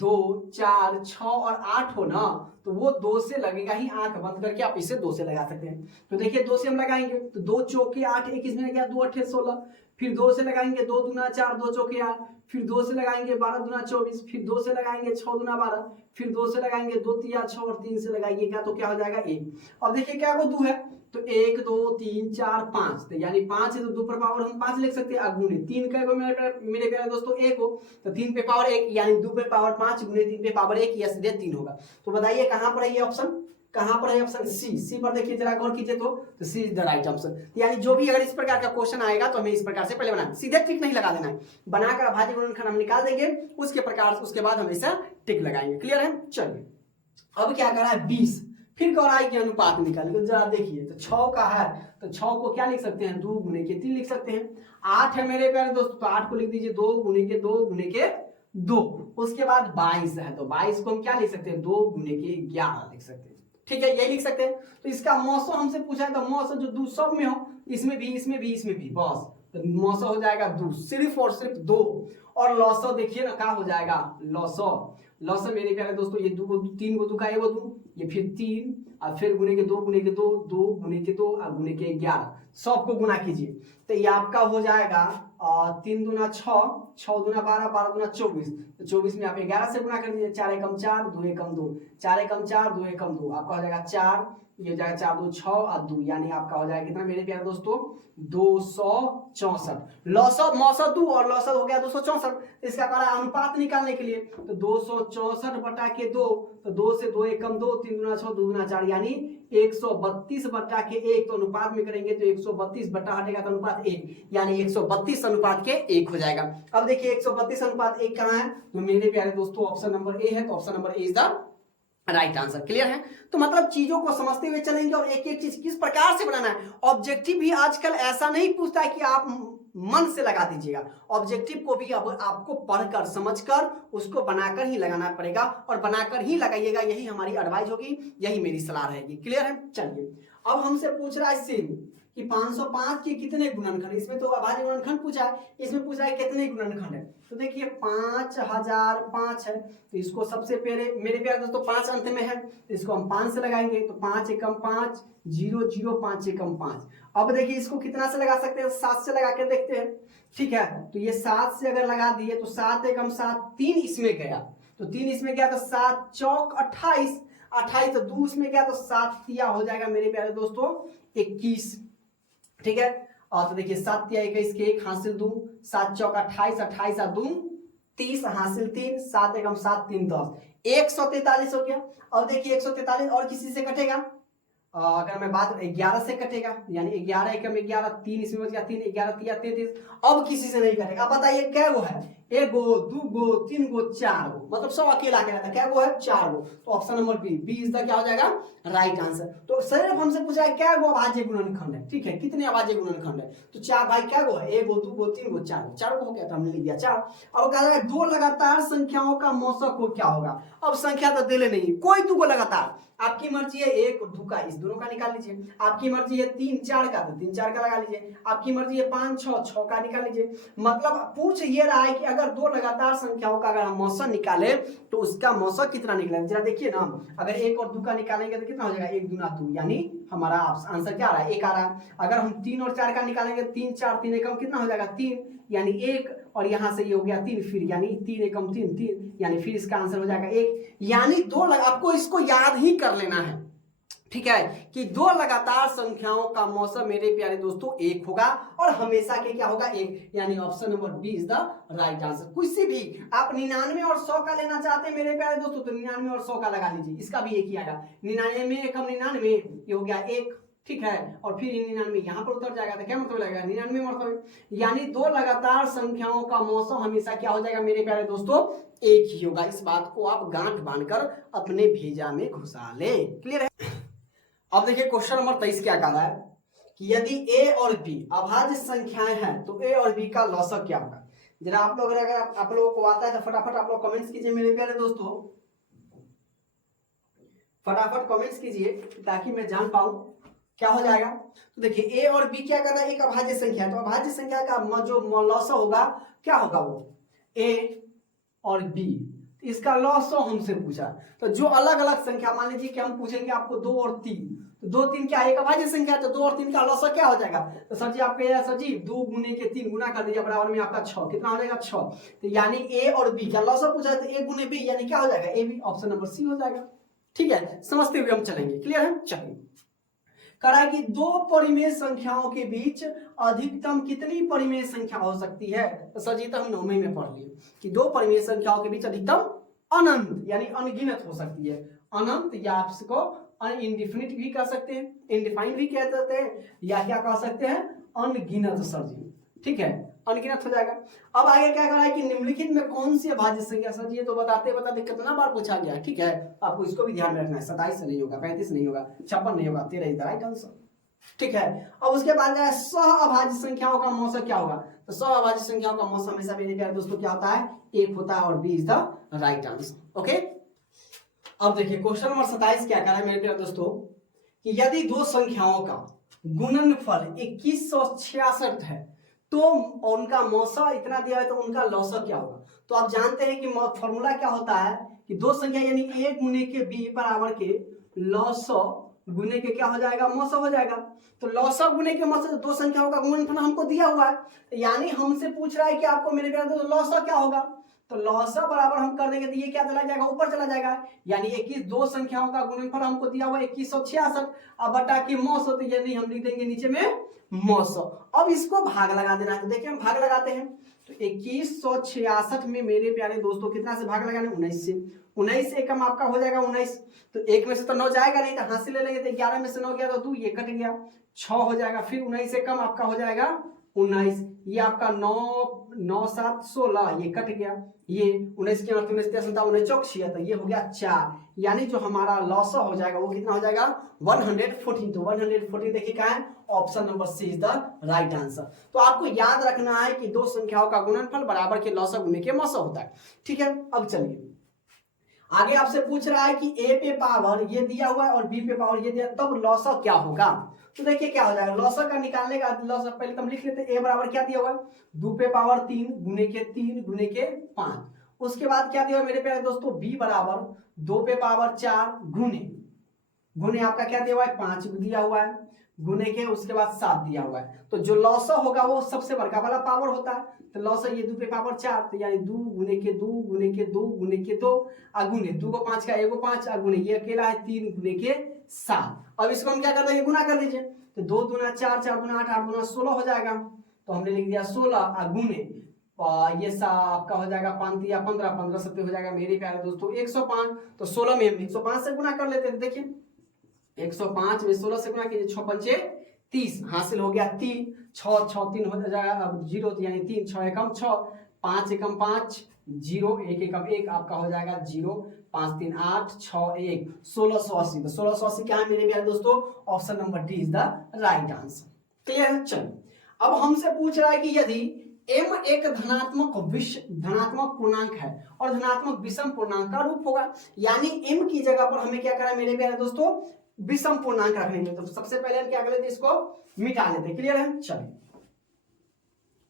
2 4 6 और 8 हो ना, तो वो 2 से लगेगा ही, आंख बंद करके आप इसे 2 से लगा सकते हैं। तो देखिए 2 से हम लगाएंगे तो 2 चौके 8, 1 इसमें गया 2 8 16, फिर 2 से लगाएंगे 2 दूना 4, 2 चौके 8, फिर 2 से लगाएंगे 12 दूना 24, फिर 2 से लगाएंगे 6 दूना 12, फिर 2 से लगाएंगे 2 तिया 6 और 3 से लगाएंगे क्या, तो क्या हो जाएगा 1। अब देखिए क्या को 2 है तो 1 2 3 4 5, तो यानी 5 है तो 2 पर पावर हम 5 लिख सकते हैं, अगुने 3 का मेरे प्यारे दोस्तों 1 हो तो 3 पे पावर 1, यानी 2 पे पावर 5 गुने 3 पे पावर 1, या सीधे 3 होगा। तो बताइए कहां पर है ये ऑप्शन, कहां पर है ऑप्शन सी पर देखिए जरा गौर कीजिए तो सी इज द राइट आंसर। यानी जो भी अगर इस प्रकार का क्वेश्चन आएगा तो हमें इस प्रकार से पहले बनाना, सीधे टिक नहीं लगा देना है, बनाकर अभाज्य गुणनखंड हम निकाल देंगे, उसके बाद हम ऐसा टिक लगाएंगे। क्लियर है। चलिए अब क्या करा है 20, फिर कह रहा है कि अनुपात निकालेंगे, जरा देखिए तो 6 का है तो 6 को क्या लिख सकते हैं 2 गुने के 3 लिख सकते हैं। 8 है मेरे प्यारे दोस्तों तो 8 को लिख दीजिए 2 गुने के 2 गुने के 2। उसके बाद 22 है तो 22 को हम क्या लिख सकते हैं 2 गुने के 11 लिख सकते हैं। ठीक है, यही लिख सकते हैं। तो इसका मौसम हमसे पूछा है, तो मौसम जो दो सब में हो, इसमें भी इसमें भी इसमें भी, बस तो मौसम हो जाएगा दो, सिर्फ और सिर्फ दो। और लौसो देखिए ना क्या हो जाएगा, लौसो लौसो मेरे प्यारे दोस्तों, ये दो तीन को दो का ये वो दो, ये फिर तीन और फिर गुने के दो गुने के दो, दो गुने के दो और गुने के 11, सबको गुना कीजिए तो ये आपका हो जाएगा 3 दूना 6, 6 दूना 12, 12 दूना 24, तो 24 में आप 11 से गुना कर दीजिए, 4 एकम 4, 2 एकम 2, 4 एकम 4, 2 एकम 2, आपका हो जाएगा 4, ये हो जाएगा 4 2 6 और 2, यानी आपका हो जाएगा कितना मेरे प्यारे दोस्तों, 264। लौसत मौसत दो और लौसत हो गया 264। इसका कारण अनुपात निकालने के लिए तो 264 बटा के 2, तो 2 से 2 एकम 2, 3 दूना 6, 2 दूना 4, यानी 132 बटा के 1, तो अनुपात में करेंगे तो 132 बटा हटेगा तो अनुपात 1, यानी 132 अनुपात के 1 हो जाएगा। अब देखिए 132 अनुपात 1 कहाँ है, तो मेरे प्यारे दोस्तों ऑप्शन नंबर ए है, तो option number A is the right answer. Clear है? तो मतलब चीजों को समझते हुए चलेंगे और एक एक चीज किस प्रकार से बनाना है। ऑब्जेक्टिव भी आजकल ऐसा नहीं पूछता है कि आप मन से लगा दीजिएगा, ऑब्जेक्टिव को भी अब आपको पढ़कर समझकर उसको बनाकर ही लगाना पड़ेगा और बनाकर ही लगाइएगा, यही हमारी एडवाइस होगी, यही मेरी सलाह रहेगी। क्लियर है? चलिए अब हमसे पूछ रहा है सेम कि 505 के कितने गुणनखंड, इसमें तो अभाज्य गुणनखंड पूछा है, इसमें पूछा है कितने गुणनखंड है। तो देखिए 5005 है, तो इसको सबसे पहले मेरे प्यारे दोस्तों 5 अंत में है, तो इसको हम 5 से लगाएंगे, तो 5 एकम 5, 0 0 5 एकम 5। अब देखिए इसको कितना से लगा सकते हैं, 7 से लगा कर देखते हैं। ठीक है, तो ये 7 से अगर लगा दिए तो 7 एकम 7, 3 इसमें गया, तो 3 इसमें गया तो 7 चौक 28, 28 तो 2 इसमें गया तो 7 तिया हो जाएगा मेरे प्यारे दोस्तों 21। ठीक है, और तो देखिए 7 तिया 21 के 1 हासिल 2, 7 चौक 28, 28 और 2 30 हासिल 3, 7 एकम 7 3 10, 143 हो गया। अब देखिए 143 और किसी से कटेगा, अगर मैं बात 11 से कटेगा, यानी 11 एकम 11, 3 इसमें बच गया 3, 11 तिया 33, अब किसी से नहीं कटेगा। अब बताइए क्या गो है, 1 गो 2 गो 3 गो 4 गो, मतलब सब अकेला के रहता है, क्या गो है 4 गो, तो option number B, B is the क्या हो जाएगा राइट आंसर। तो सिर्फ हमसे पूछा है क्या गो अभाज्य गुणनखंड है। ठीक है, कितने अभाज्य गुणनखंड है, तो 4 भाई क्या गो है, 1 गो 2 गो 3 गो 4 गो, 4 गो हो गया, तो हमने लिख दिया 4। अब कहा जाएगा दो लगातार संख्याओं का मौसक को क्या होगा। अब संख्या तो दे नहीं, कोई दो लगातार, आपकी मर्जी है 1 और 2 का, इस दोनों का निकाल लीजिए, आपकी मर्जी है 3 4 का, तो 3 4 का लगा लीजिए, आपकी मर्जी है 5 6 6 का निकाल लीजिए। मतलब पूछ ये रहा है कि अगर दो लगातार संख्याओं का अगर हम मौसक निकाले तो उसका मौसक कितना निकलेगा। जरा देखिए ना, अगर 1 और 2 का निकालेंगे तो कितना हो जाएगा, 1 दूना 2, यानी हमारा आंसर क्या आ रहा है 1 आ रहा है। अगर हम 3 और 4 का निकालेंगे, 3 4 3 एकम कितना हो जाएगा 3, यानी 1, और यहां से ये हो गया 3, फिर यानी 3 एकम 3 3, यानी फिर इसका आंसर हो जाएगा 1, यानी दो आपको इसको याद ही कर लेना है। ठीक है, कि दो लगातार संख्याओं का मौसम मेरे प्यारे दोस्तों 1 होगा और हमेशा के क्या होगा 1, यानी option number B is the right answer. किसी भी आप 99 और 100 का लेना चाहते हैं मेरे प्यारे दोस्तों, तो 99 और 100 का लगा लीजिए, इसका भी 1 ही आएगा, 99 एकम 99, ये हो गया 1। ठीक है, और फिर 99 यहाँ पर उतर जाएगा, तो क्या मतलब लगेगा 99 मतलब, यानी दो लगातार संख्याओं का मौसम हमेशा क्या हो जाएगा मेरे प्यारे दोस्तों 1 ही होगा। इस बात को आप गांठ बांधकर अपने भेजा में घुसा ले। क्लियर है? अब देखिए क्वेश्चन नंबर 23 क्या कह रहा है कि यदि a और b अभाज्य संख्याएं हैं तो a और b का लौसक क्या होगा। जरा आप लोग अगर आप लोगों को आता है तो फटाफट आप लोग कमेंट्स कीजिए मेरे प्यारे दोस्तों, फटाफट कमेंट्स कीजिए ताकि मैं जान पाऊं क्या हो जाएगा। तो देखिए a और b क्या कर रहा है, एक अभाज्य संख्या है, तो अभाज्य संख्या का जो लौसक होगा क्या होगा, वो a और b, इसका लॉस हमसे पूछा, तो जो अलग अलग संख्या मान लीजिए कि हम पूछेंगे आपको 2 और 3, तो 2 3 क्या एक अभाज्य संख्या है, तो 2 और 3 का लॉस क्या हो जाएगा। तो सर जी आप कहिए सर जी 2 गुने के 3 गुना कर दीजिए बराबर में आपका 6, कितना हो जाएगा 6, तो यानी ए और बी का लॉस पूछा है, तो ए गुने बी यानी क्या हो जाएगा A B, option number C हो जाएगा। ठीक है, समझते हुए हम चलेंगे। क्लियर है? चलिए करा कि दो परिमेय संख्याओं के बीच अधिकतम कितनी परिमेय संख्या हो सकती है। तो सर जी तो हम 9वीं में पढ़ लिए कि दो परिमेय संख्याओं के बीच अधिकतम अनंत यानी अनगिनत हो सकती है। अनंत या आप इसको इनडिफिनिट भी कह सकते हैं, इनडिफाइंड भी कह सकते हैं, या क्या कह सकते हैं अनगिनत सर जी। ठीक है, अनगिनत हो जाएगा। अब आगे क्या करा है कि निम्नलिखित में कौन सी अभाज्य संख्या, सर ये तो बताते बताते कितना बार पूछा गया है। ठीक है, आपको इसको भी ध्यान में रखना है, 27 नहीं होगा, 35 नहीं होगा, 56 नहीं होगा, 13 इज राइट आंसर। ठीक है, अब उसके बाद सह अभाज्य संख्याओं का मौसम क्या होगा, तो सह अभाज्य संख्याओं का मौसम हमेशा मेरे प्यारे दोस्तों क्या होता है 1 होता है और B is the right answer. Okay, अब देखिए क्वेश्चन नंबर 27 क्या कह रहा है मेरे प्यारे दोस्तों कि यदि दो संख्याओं का गुणनफल 2166 है तो उनका मौसा इतना दिया है तो उनका लौसा क्या होगा। तो आप जानते हैं कि फॉर्मूला क्या होता है कि दो संख्या यानी a गुने के b बराबर के लौसा गुने के क्या हो जाएगा, मौसा हो जाएगा। तो लौसा गुने के मौसा, दो संख्याओं का गुणनफल हमको दिया हुआ है यानी हमसे पूछ रहा है कि आपको मेरे प्यारे दोस्तों लौसा क्या होगा। तो लौसा बराबर हम कर देंगे तो ये क्या चला जाएगा, ऊपर चला जाएगा यानी 21 दो संख्याओं का गुणनफल हमको दिया हुआ 2166 अब बटा के मौसा, तो ये नहीं हम लिख देंगे नीचे में मौसा। अब इसको भाग लगा देना है तो देखिए हम भाग लगाते हैं तो 2166 में मेरे प्यारे दोस्तों कितना से भाग लगाने, 19 से। 19 से कम आपका हो जाएगा 19, तो एक में से तो 9 जाएगा नहीं तो हाथ से ले लेंगे तो 11 में से 9 गया तो 2 ये कट गया 6 हो जाएगा, फिर 19 से कम आपका हो जाएगा 19, ये आपका 9 7 16 ये कट गया, ये 19 के 19 19 चौक 76 ये हो गया 4, यानी जो हमारा लॉस हो जाएगा वो कितना हो जाएगा 114। तो 114 देखिए क्या है, option number C is the right answer. तो आपको याद रखना है कि दो संख्याओं का गुणनफल बराबर के लॉस गुने के मौसा होता है। ठीक है, अब चलिए आगे आपसे पूछ रहा है कि a पे पावर ये दिया हुआ है और b पे पावर ये दिया, तब लॉसा क्या होगा। तो देखिए क्या हो जाएगा, लॉसा का निकालने का लॉसा पहले तो हम लिख लेते हैं a बराबर क्या दिया हुआ है 2 पे पावर 3 गुने के 5, उसके बाद क्या दिया हुआ मेरे प्यारे दोस्तों b बराबर 2 पे पावर 4 गुने आपका क्या दिया हुआ है 5 दिया हुआ है गुने के उसके बाद 7 दिया हुआ है। तो जो लॉसा होगा वो सबसे बड़का वाला पावर होता है, तो लॉसा ये 2 पे पावर 4 तो यानी 2 गुने के 2 गुने के 2 गुने के 2 अगुने 2 को 5 का 1 को 5 अगुने ये अकेला है 3 गुने के 7। अब इसको हम क्या कर देंगे, गुना कर दीजिए तो 2 दूना 4 4 दूना 8 8 दूना 16 हो जाएगा, तो हमने लिख दिया 16 अगुने ये आपका हो जाएगा 5 या 15 15 सत्ते हो जाएगा मेरे प्यारे दोस्तों 105। तो 16 में हम 105 से गुना कर लेते हैं, देखिए 105 में 16 से गुना कीजिए 6 पंचे 30 हासिल हो गया 3 6 6 3 हो जाएगा अब 0 यानी 3 6 एकम 6 5 एकम 5 0 1 एकम 1 आपका हो जाएगा 0 5 3 8 6 1 1680। तो 1680 क्या है मेरे प्यारे दोस्तों, option number D is the right answer. Clear है। चलो अब हमसे पूछ रहा है कि यदि m एक धनात्मक पूर्णांक है और धनात्मक विषम पूर्णांक का रूप होगा, यानी m की जगह पर हमें क्या करना है मेरे प्यारे दोस्तों, विषम पूर्णांक रखने के लिए। तो सबसे पहले हम क्या कर लेते हैं, इसको मिटा लेते हैं। क्लियर है। चलिए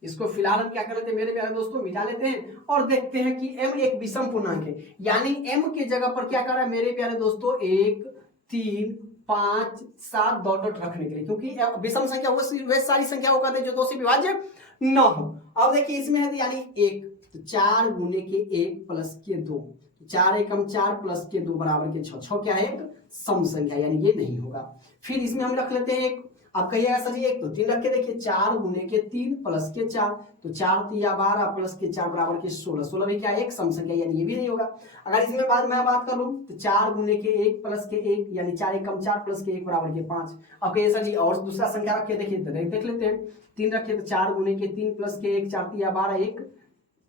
इसको फिलहाल हम क्या कर लेते हैं मेरे प्यारे दोस्तों, मिटा लेते हैं और देखते हैं कि m एक विषम पूर्णांक है, यानी m की जगह पर क्या कर रहा है मेरे प्यारे दोस्तों 1 3 5 7 डॉट डॉट रखने के लिए, क्योंकि विषम संख्या वे सारी संख्या होगा जो 2 से विभाज्य न हो। अब देखिए इसमें है यानी 1 तो 4 गुने के 1 प्लस के 2 4 एकम 4 प्लस के 2 बराबर के 6 6 क्या है एक सम संख्या यानी ये नहीं होगा। फिर इसमें हम रख लेते हैं एक, आप कहिएगा सर जी 1 तो 3 रख के देखिए 4 गुने के 3 प्लस के 4 तो 4 3 12 प्लस के 4 बराबर के 16 16 भी क्या है एक सम संख्या यानी ये भी नहीं होगा। अगर इसमें बाद मैं बात कर लूं तो 4 गुने के 1 प्लस के 1 यानी 4 एकम 4 प्लस के 1 बराबर के 5। अब कहिए सर जी और दूसरा संख्या रख के देखिए तो देख लेते हैं 3 रखे तो 4 गुने के 3 प्लस के 1 4 3 12 1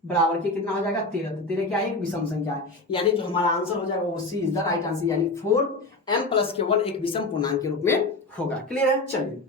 बराबर के कितना हो जाएगा 13। तो 13 क्या है एक विषम संख्या है, यानी जो हमारा आंसर हो जाएगा वो सी इज द राइट आंसर, यानी 4m प्लस के 1 एक विषम पूर्णांक के रूप में होगा। क्लियर है। चलिए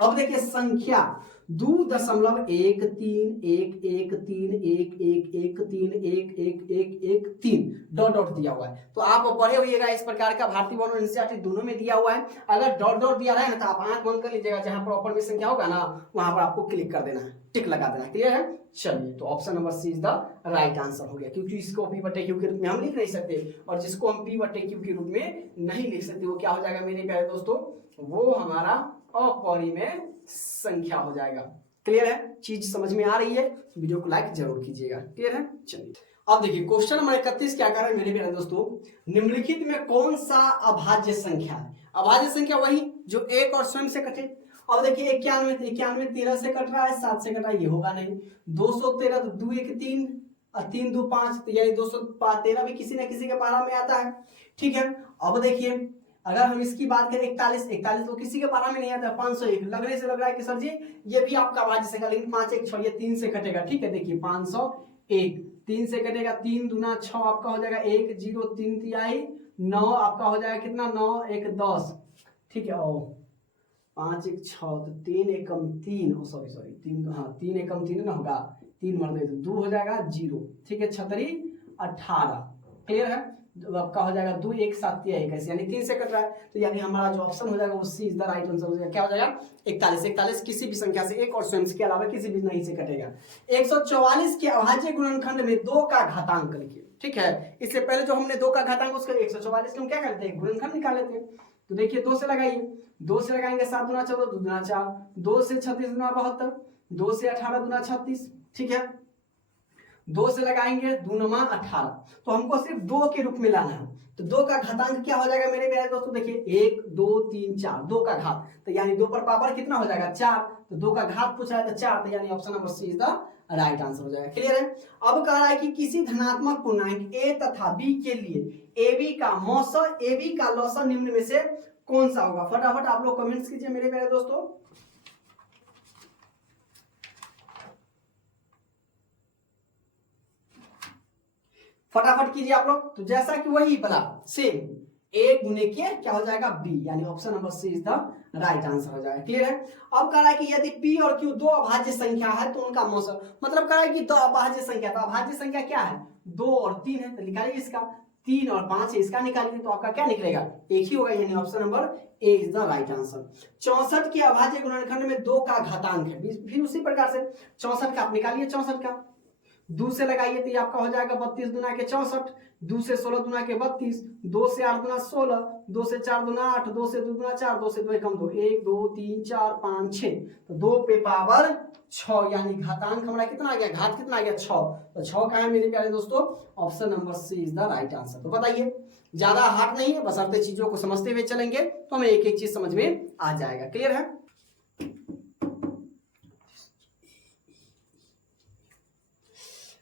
अब देखिए संख्या 2.11311311131 डॉट डॉट दिया हुआ है, तो आप पढ़े होइएगा इस प्रकार का भारतीय बोर्ड और एनसीईआरटी दोनों में दिया हुआ है। अगर डॉट डॉट दिया रहा है ना तो आप आंख बंद कर लीजिएगा, जहां पर प्रॉपर में संख्या होगा ना वहां पर आपको क्लिक कर देना है, टिक लगा देना। क्लियर है। चलिए तो option number C is the right answer हो गया, क्योंकि इसको p बटे q के रूप में हम लिख नहीं सकते और जिसको हम p बटे q के रूप में नहीं लिख सकते वो क्या हो जाएगा मेरे प्यारे दोस्तों, वो हमारा अपरिमेय संख्या हो जाएगा। क्लियर है, चीज समझ में आ रही है, वीडियो को लाइक जरूर कीजिएगा। क्लियर है। चलिए अब देखिए क्वेश्चन नंबर 31 क्या कर रहा है मेरे प्यारे दोस्तों, निम्नलिखित में कौन सा अभाज्य संख्या है। अभाज्य संख्या वही जो एक और स्वयं से कटे। अब देखिए 91 13 से कट रहा है 7 से कट रहा है, ये होगा नहीं। 213 तो 2 1 3 और 3 2 5 तो यानी 213 भी किसी न किसी के पारा में आता है। ठीक है। अब देखिए अगर हम इसकी बात करें 41 तो किसी के पारा में नहीं आता। 501 लगने से लग रहा है कि सर जी ये भी आपका अभाज्य संख्या, लेकिन 5 1 6 ये 3 से कटेगा। ठीक है, देखिए 501 3 से कटेगा, 3 दूना 6 आपका हो जाएगा 1 0 3 तिहाई 9 आपका हो जाएगा कितना 9 1 10। ठीक है, ओ 5 1 6 तो 3 एकम 3 सॉरी 3 हाँ 3 एकम 3 ना होगा 3 मर दे तो 2 हो जाएगा 0। ठीक है, 6 3 18। क्लियर है, आपका हो जाएगा 2 1 7 या 21, यानी 3 से कट रहा है, तो यानी हमारा जो ऑप्शन हो जाएगा वो सी इज द राइट आंसर हो जाएगा। क्या हो जाएगा 41। 41 किसी भी संख्या से एक और स्वयं के अलावा किसी भी नहीं से कटेगा। 144 के अभाज्य गुणनखंड में 2 का घातांक लिखिए। ठीक है, इससे पहले जो हमने 2 का घातांक उसका 144 हम क्या करते हैं गुणनखंड निकाल लेते हैं। तो देखिए 2 से लगाइए, 2 से लगाएंगे 7 दूना 14, 2 दूना 4, 2 से 36 दूना 72, 2 से 18 दूना 36। ठीक है, 2 से लगाएंगे 2 9 18, तो हमको सिर्फ 2 के रूप में लाना है। तो 2 का घातांक क्या हो जाएगा मेरे प्यारे दोस्तों, देखिए 1 2 3 4, 2 का घात, तो यानी 2 पर पावर कितना हो जाएगा 4, तो 2 का घात पूछा है तो 4, तो यानी option number C is the right answer हो जाएगा। क्लियर है। अब कह रहा है कि किसी धनात्मक पूर्णांक a तथा b के लिए ab का मौसा ab का लौसा निम्न में से कौन सा होगा। फटाफट आप लोग कमेंट्स कीजिए मेरे प्यारे दोस्तों। फटाफट कीजिए आप लोग। तो जैसा कि वही बना सेम ए गुने के क्या हो जाएगा बी, यानी option number C is the right answer हो जाएगा। क्लियर है। अब कह रहा है कि यदि पी और क्यू दो अभाज्य संख्या है तो उनका मौसम, मतलब कह रहा है कि दो अभाज्य संख्या, तो अभाज्य संख्या क्या है 2 और 3 है, तो निकालिए इसका 3 और 5 है, इसका निकालिए तो आपका क्या निकलेगा एक ही होगा, यानी option number A is the right answer. 64 के अभाज्य गुणनखंड में 2 का घातांक है, फिर उसी प्रकार से 64 का आप निकालिए, 64 का 2 से लगाइए तो ये आपका हो जाएगा 32 दुना के 64, 2 से 16 दुना के 32, 2 से 8 दुना 16, 2 से 4 दुना 8, 2 से 2 दुना 4, 2 से 2 कम 2, 1 2 3 4 5 6, तो 2 पे पावर 6, यानी घातांक हमारा कितना आ गया, घात कितना आ गया 6, तो 6 का है मेरे प्यारे दोस्तों, option number C is the right answer. तो बताइए ज्यादा हार्ड नहीं है, बशर्ते चीजों को समझते हुए चलेंगे तो हमें एक एक चीज समझ में आ जाएगा। क्लियर है।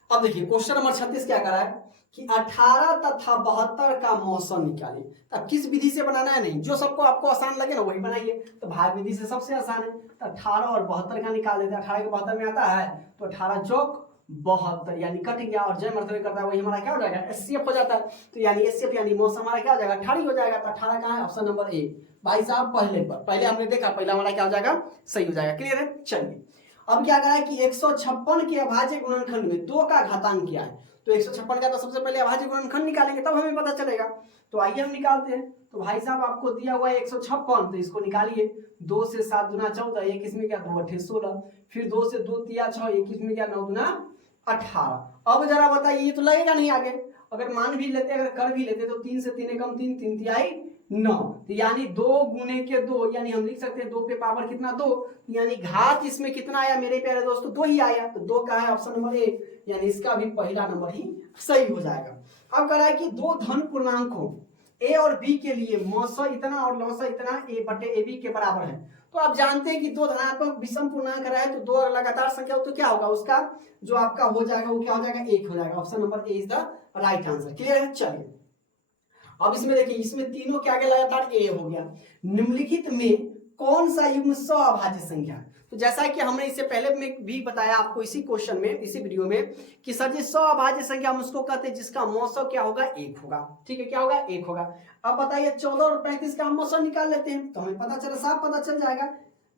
अब देखिए क्वेश्चन नंबर 36 क्या कर रहा है कि 18 तथा 72 का मौसम निकालिए। अब किस विधि से बनाना है, नहीं जो सबको आपको आसान लगे ना वही बनाइए, तो भाग विधि से सबसे आसान है, तो 18 और 72 का निकाल देते हैं। 18 के 72 में आता है तो 18 चौक 72, यानी कट गया और जय मर्तबे करता है वही हमारा क्या हो जाएगा एचसीएफ हो जाता है, तो यानी एचसीएफ यानी मौसम हमारा क्या हो जाएगा 18 हो जाएगा। तो 18 कहाँ है, ऑप्शन नंबर ए। भाई साहब पहले हमने देखा, पहला हमारा क्या हो जाएगा सही हो जाएगा। क्लियर है। चलिए अब क्या करा है कि 156 के अभाज्य गुणनखंड में 2 का घातांक क्या है, तो 156 का तो सबसे पहले अभाज्य गुणनखंड निकालेंगे तब हमें पता चलेगा। तो आइए हम निकालते हैं। तो भाई साहब आपको दिया हुआ है 156, तो इसको निकालिए, 2 से 7 दुना 14, 1 इसमें क्या 2 8 16, फिर 2 से 2 तिया 6, 1 इसमें क्या 9 दुना 18। अब जरा बताइए ये तो लगेगा नहीं आगे, अगर मान भी लेते अगर कर भी लेते तो 3 से 3 कम 3, 3 तिहाई 9, तो यानी 2 गुने के 2, यानी हम लिख सकते हैं 2 पे पावर कितना 2, यानी घात इसमें कितना आया मेरे प्यारे दोस्तों 2 ही आया, तो 2 का है ऑप्शन नंबर ए, यानी इसका भी पहला नंबर ही सही हो जाएगा। अब कह रहा है कि दो धन पूर्णांकों ए और बी के लिए मौसा इतना और लौसा इतना ए बटे ए बी के बराबर है। तो आप जानते हैं कि दो धनात्मक विषम पूर्णांक रहा है तो दो लगातार संख्या हो तो क्या होगा, उसका जो आपका हो जाएगा वो क्या हो जाएगा 1 हो जाएगा। Option number A is the right answer. Clear है। चलिए अब इसमें देखिए, इसमें तीनों के आगे लगातार ए हो गया। निम्नलिखित में कौन सा युग्म सअभाज्य संख्या है, तो जैसा कि हमने इससे पहले में भी बताया आपको इसी क्वेश्चन में इसी वीडियो में कि सर जी सअभाज्य संख्या हम उसको कहते हैं जिसका मौसम क्या होगा 1 होगा। ठीक है, क्या होगा 1 होगा। अब बताइए 14 और 35 का हम मौसम निकाल लेते हैं तो हमें पता चला साफ पता चल जाएगा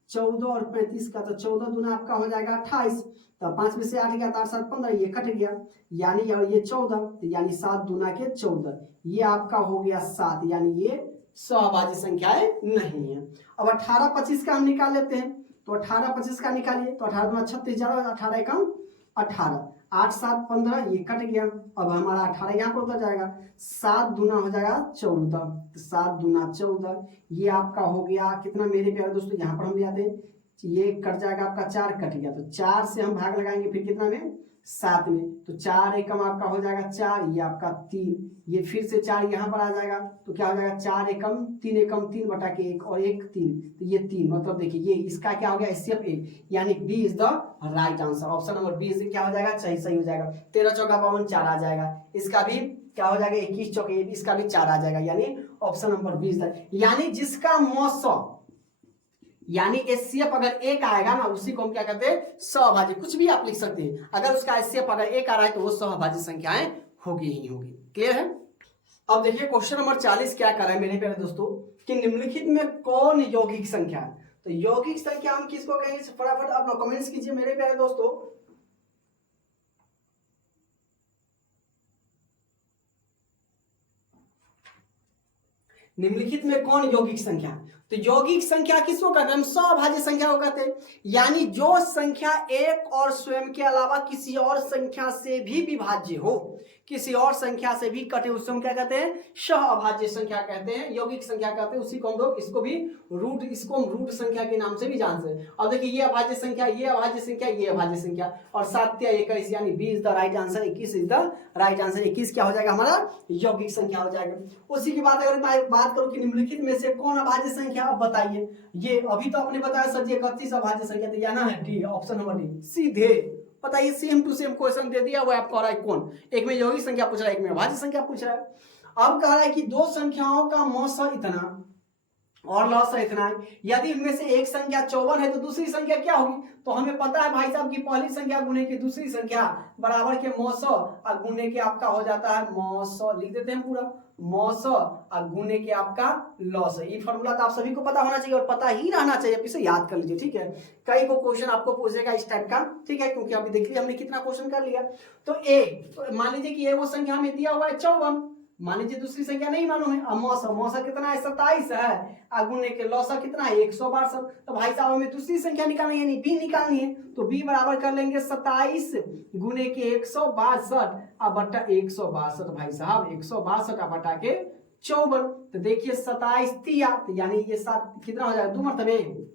14 और 35 का, तो 14 दूना आपका हो जाएगा 28, तो 5 में से 8 गया 8 7 15, ये कट गया, यानी ये 14, यानी 7 दूना के 14, ये आपका हो गया 7, यानी ये सअभाज्य संख्याएं नहीं है। अब 18 25 का हम निकाल लेते हैं, तो 18 25 का निकालिए, तो 18 दूना 36, 18 एकम 18, 8 7 15, ये कट गया, अब हमारा 18 यहाँ पर उतर जाएगा, 7 दूना हो जाएगा 14, 7 दूना 14, ये आपका हो गया कितना मेरे प्यारे दोस्तों, यहाँ पर हम ले आते हैं, ये कट जाएगा आपका 4 कट गया, तो 4 से हम भाग लगाएंगे फिर कितना में 7 में, तो 4 एकम आपका हो जाएगा 4, ये आपका 3, ये फिर से 4 यहाँ पर आ जाएगा, तो क्या हो जाएगा 4 एकम 3 बटा के 1 और 1 3, तो ये 3, मतलब देखिए ये इसका क्या हो गया एचसीएफ ए, यानी B is the right answer. Option number B से क्या हो जाएगा सही हो जाएगा। 13 चौका 52 4 आ जाएगा, इसका भी क्या हो जाएगा 21 चौके इसका भी 4 आ जाएगा, यानी option number B is the, यानी जिसका मौसम यानी एचसीएफ अगर 1 आएगा ना उसी को हम क्या कहते हैं सअभाज्य, कुछ भी आप लिख सकते हैं, अगर उसका एचसीएफ अगर 1 आ रहा है तो वो सअभाज्य संख्याएं होगी ही होगी। क्लियर है। अब देखिए क्वेश्चन नंबर 40 क्या कर रहा है मेरे प्यारे दोस्तों कि निम्नलिखित में कौन यौगिक संख्या है, तो यौगिक संख्या हम किसको कहेंगे, फटाफट आप लोग कमेंट्स कीजिए मेरे प्यारे दोस्तों। निम्नलिखित में कौन यौगिक संख्या? तो यौगिक संख्या किसको कहते हैं? हम सौभाज्य संख्या को कहते हैं, यानी जो संख्या एक और स्वयं के अलावा किसी और संख्या से भी विभाज्य हो, किसी और संख्या से भी कटे, उसको हम क्या कहते हैं? सहअभाज्य संख्या कहते हैं, यौगिक संख्या कहते हैं। उसी को हम लोग इसको भी इसको हम रूट संख्या के नाम से भी जानते हैं। अब देखिए ये अभाज्य संख्या, ये अभाज्य संख्या, ये अभाज्य संख्या, और 7 या 21 यानी 20 is the right answer. 21 is the right answer. 21 क्या हो जाएगा? हमारा यौगिक संख्या हो जाएगा। उसी की बात अगर मैं बात करूं कि निम्नलिखित में से कौन अभाज्य संख्या? अब बताइए। ये अभी तो आपने बताया सर जी 31 अभाज्य संख्या, तो जाना है डी, ऑप्शन नंबर डी। सीधे बताइए, सेम टू सेम क्वेश्चन दे दिया, वो आपको आ रहा है कौन? एक में यौगिक संख्या पूछ रहा है, एक में अभाज्य संख्या पूछ रहा है। अब कह रहा है कि दो संख्याओं का मौसा इतना और लॉस इतना है, यदि इनमें से एक संख्या 54 है तो दूसरी संख्या क्या होगी? तो हमें पता है भाई साहब की पहली संख्या गुने की दूसरी संख्या बराबर के मौसौ और गुने के आपका हो जाता है मौसौ, लिख देते हैं पूरा, मौसौ और गुने के आपका लॉस। ये फॉर्मूला तो आप सभी को पता होना चाहिए और पता ही रहना चाहिए, आप इसे याद कर लीजिए, ठीक है। कई को क्वेश्चन आपको पूछेगा इस टाइप का, ठीक है, क्योंकि अभी देख लिया हमने कितना क्वेश्चन कर लिया। तो तो मान लीजिए कि ये वो संख्या हमें दिया हुआ है 54, मान लीजिए दूसरी संख्या नहीं मालूम है। अब मौसा कितना है? 27 है, गुने के लौसा कितना है? 162। तो भाई साहब हमें दूसरी संख्या निकालनी है, यानी बी निकालनी है, तो बी बराबर कर लेंगे 27 गुने के 162 अब बट्टा 162। भाई साहब 162 बटा के 54। तो देखिए 27 तिया, तो यानी ये 7 कितना हो जाएगा? 2 मरतबे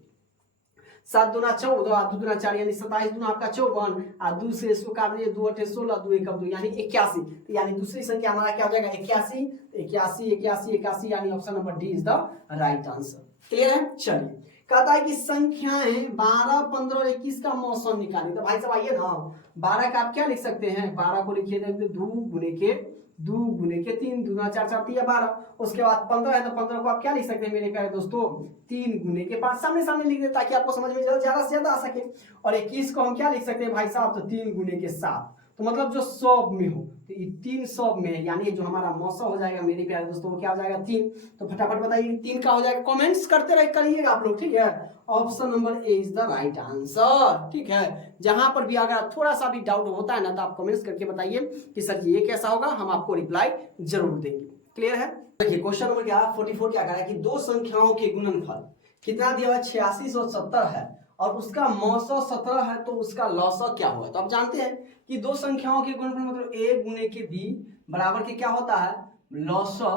7 दूना 14 और 2 दूना 4 यानी 27 दूना आपका 54 और 2 से इसको काट दिए, 2 अठे 16, 2 एक 2 यानी 81। तो यानी दूसरी संख्या हमारा क्या हो जाएगा? 81। 81 81 81 यानी option number D is the right answer. Clear है? चलिए, कहता है कि संख्याएं 12 15 और 21 का मौसम निकालिए। तो भाई साहब आइए ना, 12 का आप क्या लिख सकते हैं? 12 को लिखिए 2 गुने के 3 दूना 4 4 3 12। उसके बाद 15 है तो 15 को आप क्या लिख सकते हैं मेरे प्यारे दोस्तों? 3 गुने के 5, सामने सामने लिख दे ताकि आपको समझ में ज्यादा से ज्यादा आ सके। और 21 को हम क्या लिख सकते हैं भाई साहब? तो 3 गुने के 7, तो मतलब जो 100 में हो, तो ये 3 100 में है, यानी जो हमारा मौसम हो जाएगा मेरे प्यारे दोस्तों वो क्या हो जाएगा? 3। तो फटाफट बताइए 3 का हो जाएगा, कमेंट्स करते रहे करिएगा आप लोग, ठीक है। Option number A is the right answer, ठीक है। जहां पर भी अगर थोड़ा सा भी डाउट होता है ना तो आप कमेंट्स करके बताइए कि सर जी ये कैसा होगा, हम आपको रिप्लाई जरूर देंगे। क्लियर है? देखिए क्वेश्चन नंबर 44 क्या कह रहा है कि दो संख्याओं के गुणनफल कितना दिया हुआ? 8670 है और उसका मौसौ 17 है, तो उसका लौसौ क्या होगा? तो आप जानते हैं कि दो संख्याओं के गुणनफल मतलब a गुने के b बराबर के क्या होता है? लौसौ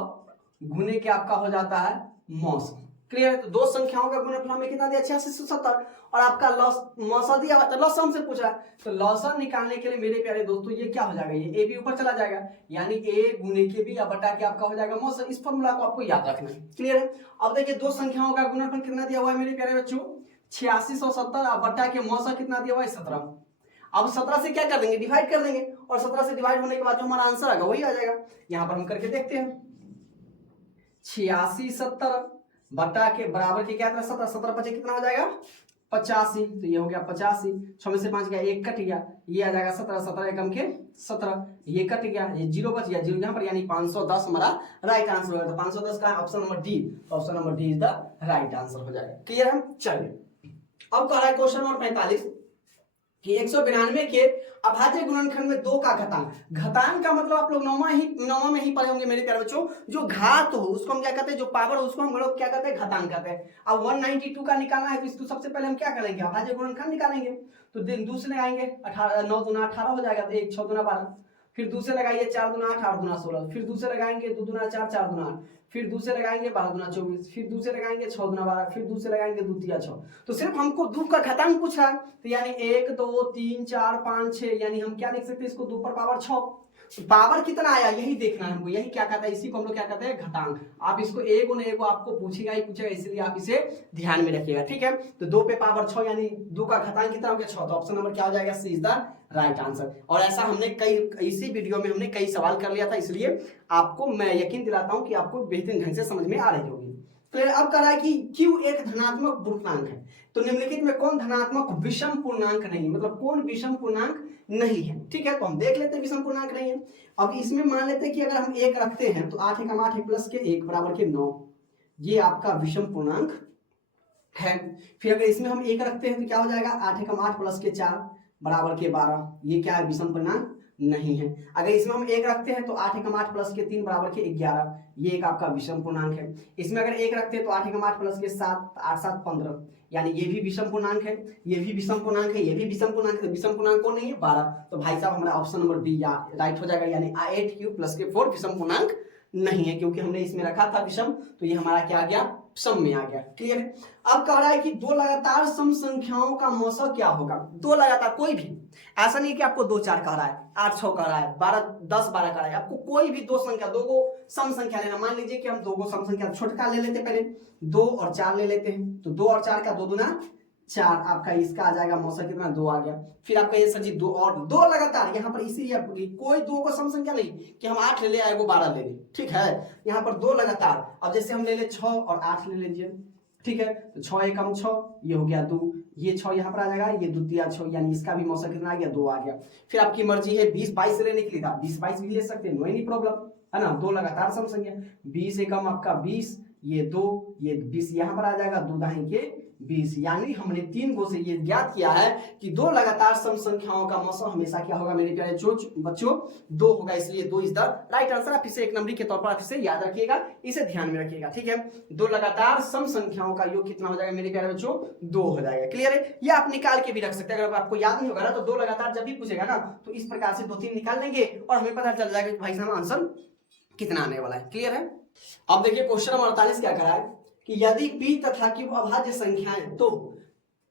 गुने के आपका हो जाता है मौसौ। क्लियर है? तो दो संख्याओं का गुणनफल हमें कितना दिया? 8670 और आपका मौसौ दिया हुआ, तो लौसौ हमसे पूछा है, तो लौसौ निकालने के लिए मेरे प्यारे दोस्तों ये क्या हो जाएगा? ये a b ऊपर चला जाएगा, यानी a गुने के b बटा के आपका हो जाएगा मौसौ। इस फॉर्मूला को आपको याद रखना है। क्लियर है? अब देखिए दो संख्याओं का गुणनफल कितना दिया हुआ है मेरे प्यारे बच्चों? 8670 बटा के मौसौ कितना दिया हुआ है? 17। अब 17 से क्या कर देंगे? डिवाइड कर देंगे, और 17 से डिवाइड होने के बाद जो हमारा आंसर आएगा वही आ जाएगा। यहां पर हम करके देखते हैं, 8670 बटा के बराबर के क्या था? 17 17 पचे कितना हो जाएगा? 85। तो ये हो गया 85, 6 में से 5 गया, 1 कट गया, ये आ जाएगा 17 17 एकम के 17, ये कट गया, ये 0 बच गया, 0 यहाँ पर, यानी 510 हमारा राइट आंसर होगा। तो 510 का option number D, option number D is the right answer हो जाएगा। क्लियर है? चलिए, अब कह रहा है क्वेश्चन नंबर 45 कि 192 के अभाज्य गुणनखंड में 2 का घातांक। घातांक का मतलब आप लोग नौवां में ही पढ़े होंगे मेरे प्यारे बच्चों, जो घात हो उसको हम क्या कहते हैं? जो पावर हो उसको हम लोग क्या कहते हैं? घातांक कहते हैं। अब 192 का निकालना है तो इसको सबसे पहले हम क्या करेंगे? अभाज्य गुणनखंड निकालेंगे। तो दिन दूसरे आएंगे, 9 दूना 18 हो जाएगा, तो 1 6 दूना 12, फिर दूसरे लगाइए 4 दूना 8 8 दूना 16, फिर दूसरे लगाएंगे 2 दूना 4 4 दूना 8, फिर दूसरे लगाएंगे 12 दूना 24, फिर दूसरे लगाएंगे 6 दूना 12, फिर दूसरे लगाएंगे 2 तिया 6। तो सिर्फ हमको 2 का घातांक पूछ रहा है, तो यानी 1 2 3 4 5 6, यानी हम क्या लिख सकते हैं इसको? 2 पर पावर 6। पावर कितना आया यही देखना है हमको, यही क्या कहता है? इसी को हम लोग क्या कहते हैं? घातांक। आप इसको a गुना a को आपको पूछेगा ही पूछेगा, इसलिए आप इसे ध्यान में रखिएगा, ठीक है। तो 2 पे पावर 6 यानी 2 का घातांक कितना हो गया? 6। तो ऑप्शन नंबर क्या हो जाएगा? सी इज द राइट आंसर। और ऐसा हमने इसी वीडियो में हमने कई सवाल कर लिया था, इसलिए आपको मैं यकीन दिलाता हूं कि आपको बेहतरीन ढंग से समझ में आ रही होगी। तो अब कह रहा है कि Q एक धनात्मक पूर्णांक है, तो निम्नलिखित में कौन धनात्मक विषम पूर्णांक नहीं, मतलब कौन विषम पूर्णांक नहीं है? ठीक है, तो हम देख लेते हैं विषम पूर्णांक नहीं है। अब इसमें मान लेते हैं कि अगर हम 1 रखते हैं तो 8 एकम 8 प्लस के 1 बराबर के 9, ये आपका विषम पूर्णांक है। फिर अगर इसमें हम 1 रखते हैं तो क्या हो जाएगा? 8 एकम 8 प्लस के 4 बराबर के 12, ये क्या है? विषम पूर्णांक नहीं है। अगर इसमें हम 1 रखते हैं तो 8 एकम 8 प्लस के 3 बराबर के 11, ये एक आपका विषम पूर्णांक है। इसमें अगर 1 रखते हैं तो 8 एकम 8 प्लस के 7, 8 7 15, यानी ये भी विषम पूर्णांक है, ये भी विषम पूर्णांक है, ये भी विषम पूर्णांक है। विषम पूर्णांक कौन नहीं है? 12। तो भाई साहब हमारा ऑप्शन नंबर बी राइट हो जाएगा, यानी 8 प्लस के 4 विषम पूर्णांक नहीं है, क्योंकि हमने इसमें रखा था विषम, तो ये हमारा क्या आ गया? सम में आ गया। क्लियर है? अब कह रहा है कि दो लगातार सम संख्याओं का मौसा क्या होगा? दो लगातार, कोई भी, ऐसा नहीं कि आपको 2 4 कह रहा है, 8 6 कह रहा है, 12 10 12 कह रहा है, आपको कोई भी दो संख्या, दो को सम संख्या लेना। मान लीजिए कि हम दो को सम संख्या छोटका ले लेते, पहले 2 और 4 ले लेते हैं, तो 2 और 4 का 2 दूना 4, आपका इसका आ जाएगा मौसा कितना? 2 आ गया। फिर आपका ये सर जी 2 और 2 लगातार, यहाँ पर इसीलिए कोई 2 को सम संख्या नहीं कि हम 8 ले ले आए वो 12 ले ले, ठीक है? यहाँ पर 2 लगातार। अब जैसे हम ले ले 6 और 8 ले लीजिए, ठीक है? तो 6 एकम 6, ये हो गया 2, ये 6 यहाँ पर आ जाएगा, ये द्वितीय 6, यानी इसका भी मौसा कितना आ गया? 2 आ गया। फिर आपकी मर्जी है 20 22 लेने के लिए, आप 20 22 भी ले सकते हैं, नो एनी प्रॉब्लम, है ना? 2 लगातार सम संख्या, 20 एकम आपका 20, ये 2, ये 20 यहाँ पर आ जाएगा, 2 दाएं के 20, यानी हमने 3 को से ये ज्ञात किया है कि 2 लगातार सम संख्याओं का मौसा हमेशा क्या होगा मेरे प्यारे बच्चों? 2 होगा, इसलिए 2 इज द राइट आंसर। आप इसे एक नंबरी के तौर पर आप इसे याद रखिएगा, इसे ध्यान में रखिएगा, ठीक है? 2 लगातार सम संख्याओं का योग कितना हो जाएगा मेरे प्यारे बच्चों? 2 हो जाएगा। क्लियर है? ये आप निकाल के भी रख सकते हैं, अगर आपको याद नहीं होगा ना तो 2 लगातार जब भी पूछेगा ना तो इस प्रकार से 2 3 निकाल लेंगे और हमें पता चल जाएगा कि भाई साहब आंसर कितना आने वाला है। क्लियर है? अब देखिए क्वेश्चन नंबर 48 क्या करा है कि यदि p तथा q अभाज्य संख्याएं तो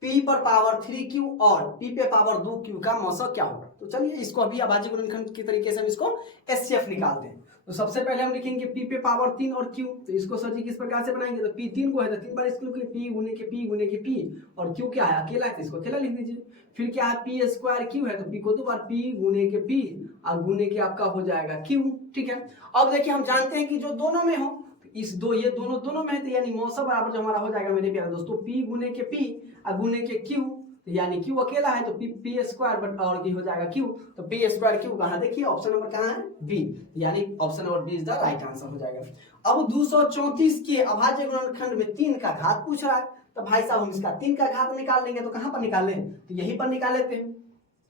p पर पावर 3q और p पे पावर 2q का मौसा क्या होगा? तो चलिए इसको अभी अभाज्य गुणनखंड के तरीके से हम इसको एचसीएफ निकालते हैं। तो सबसे पहले हम लिखेंगे p पे पावर 3 और q, तो इसको सर जी किस प्रकार से बनाएंगे? तो p 3 को है तो 3 बार इसको p गुने के p गुने के p, और q क्या है? अकेला है तो इसको अकेला लिख दीजिए। फिर क्या है? p स्क्वायर q है तो p को 2 बार p गुने के p और गुने के आपका हो जाएगा q, ठीक है? अब देखिए हम जानते हैं कि जो दोनों में हो इस ये दोनों में है, तो यानी मौसा बराबर जो हमारा हो जाएगा मेरे प्यारे दोस्तों p गुने के p और गुने के q, तो यानी q अकेला है तो p स्क्वायर बट और की हो जाएगा q, तो p स्क्वायर q कहाँ? देखिए ऑप्शन नंबर कहाँ है? बी, यानी option number B is the right answer हो जाएगा। अब 234 के अभाज्य गुणनखंड में 3 का घात पूछ रहा है, तो भाई साहब हम इसका 3 का घात निकाल लेंगे, तो कहाँ पर निकाल लें? तो यहीं पर निकाल लेते हैं।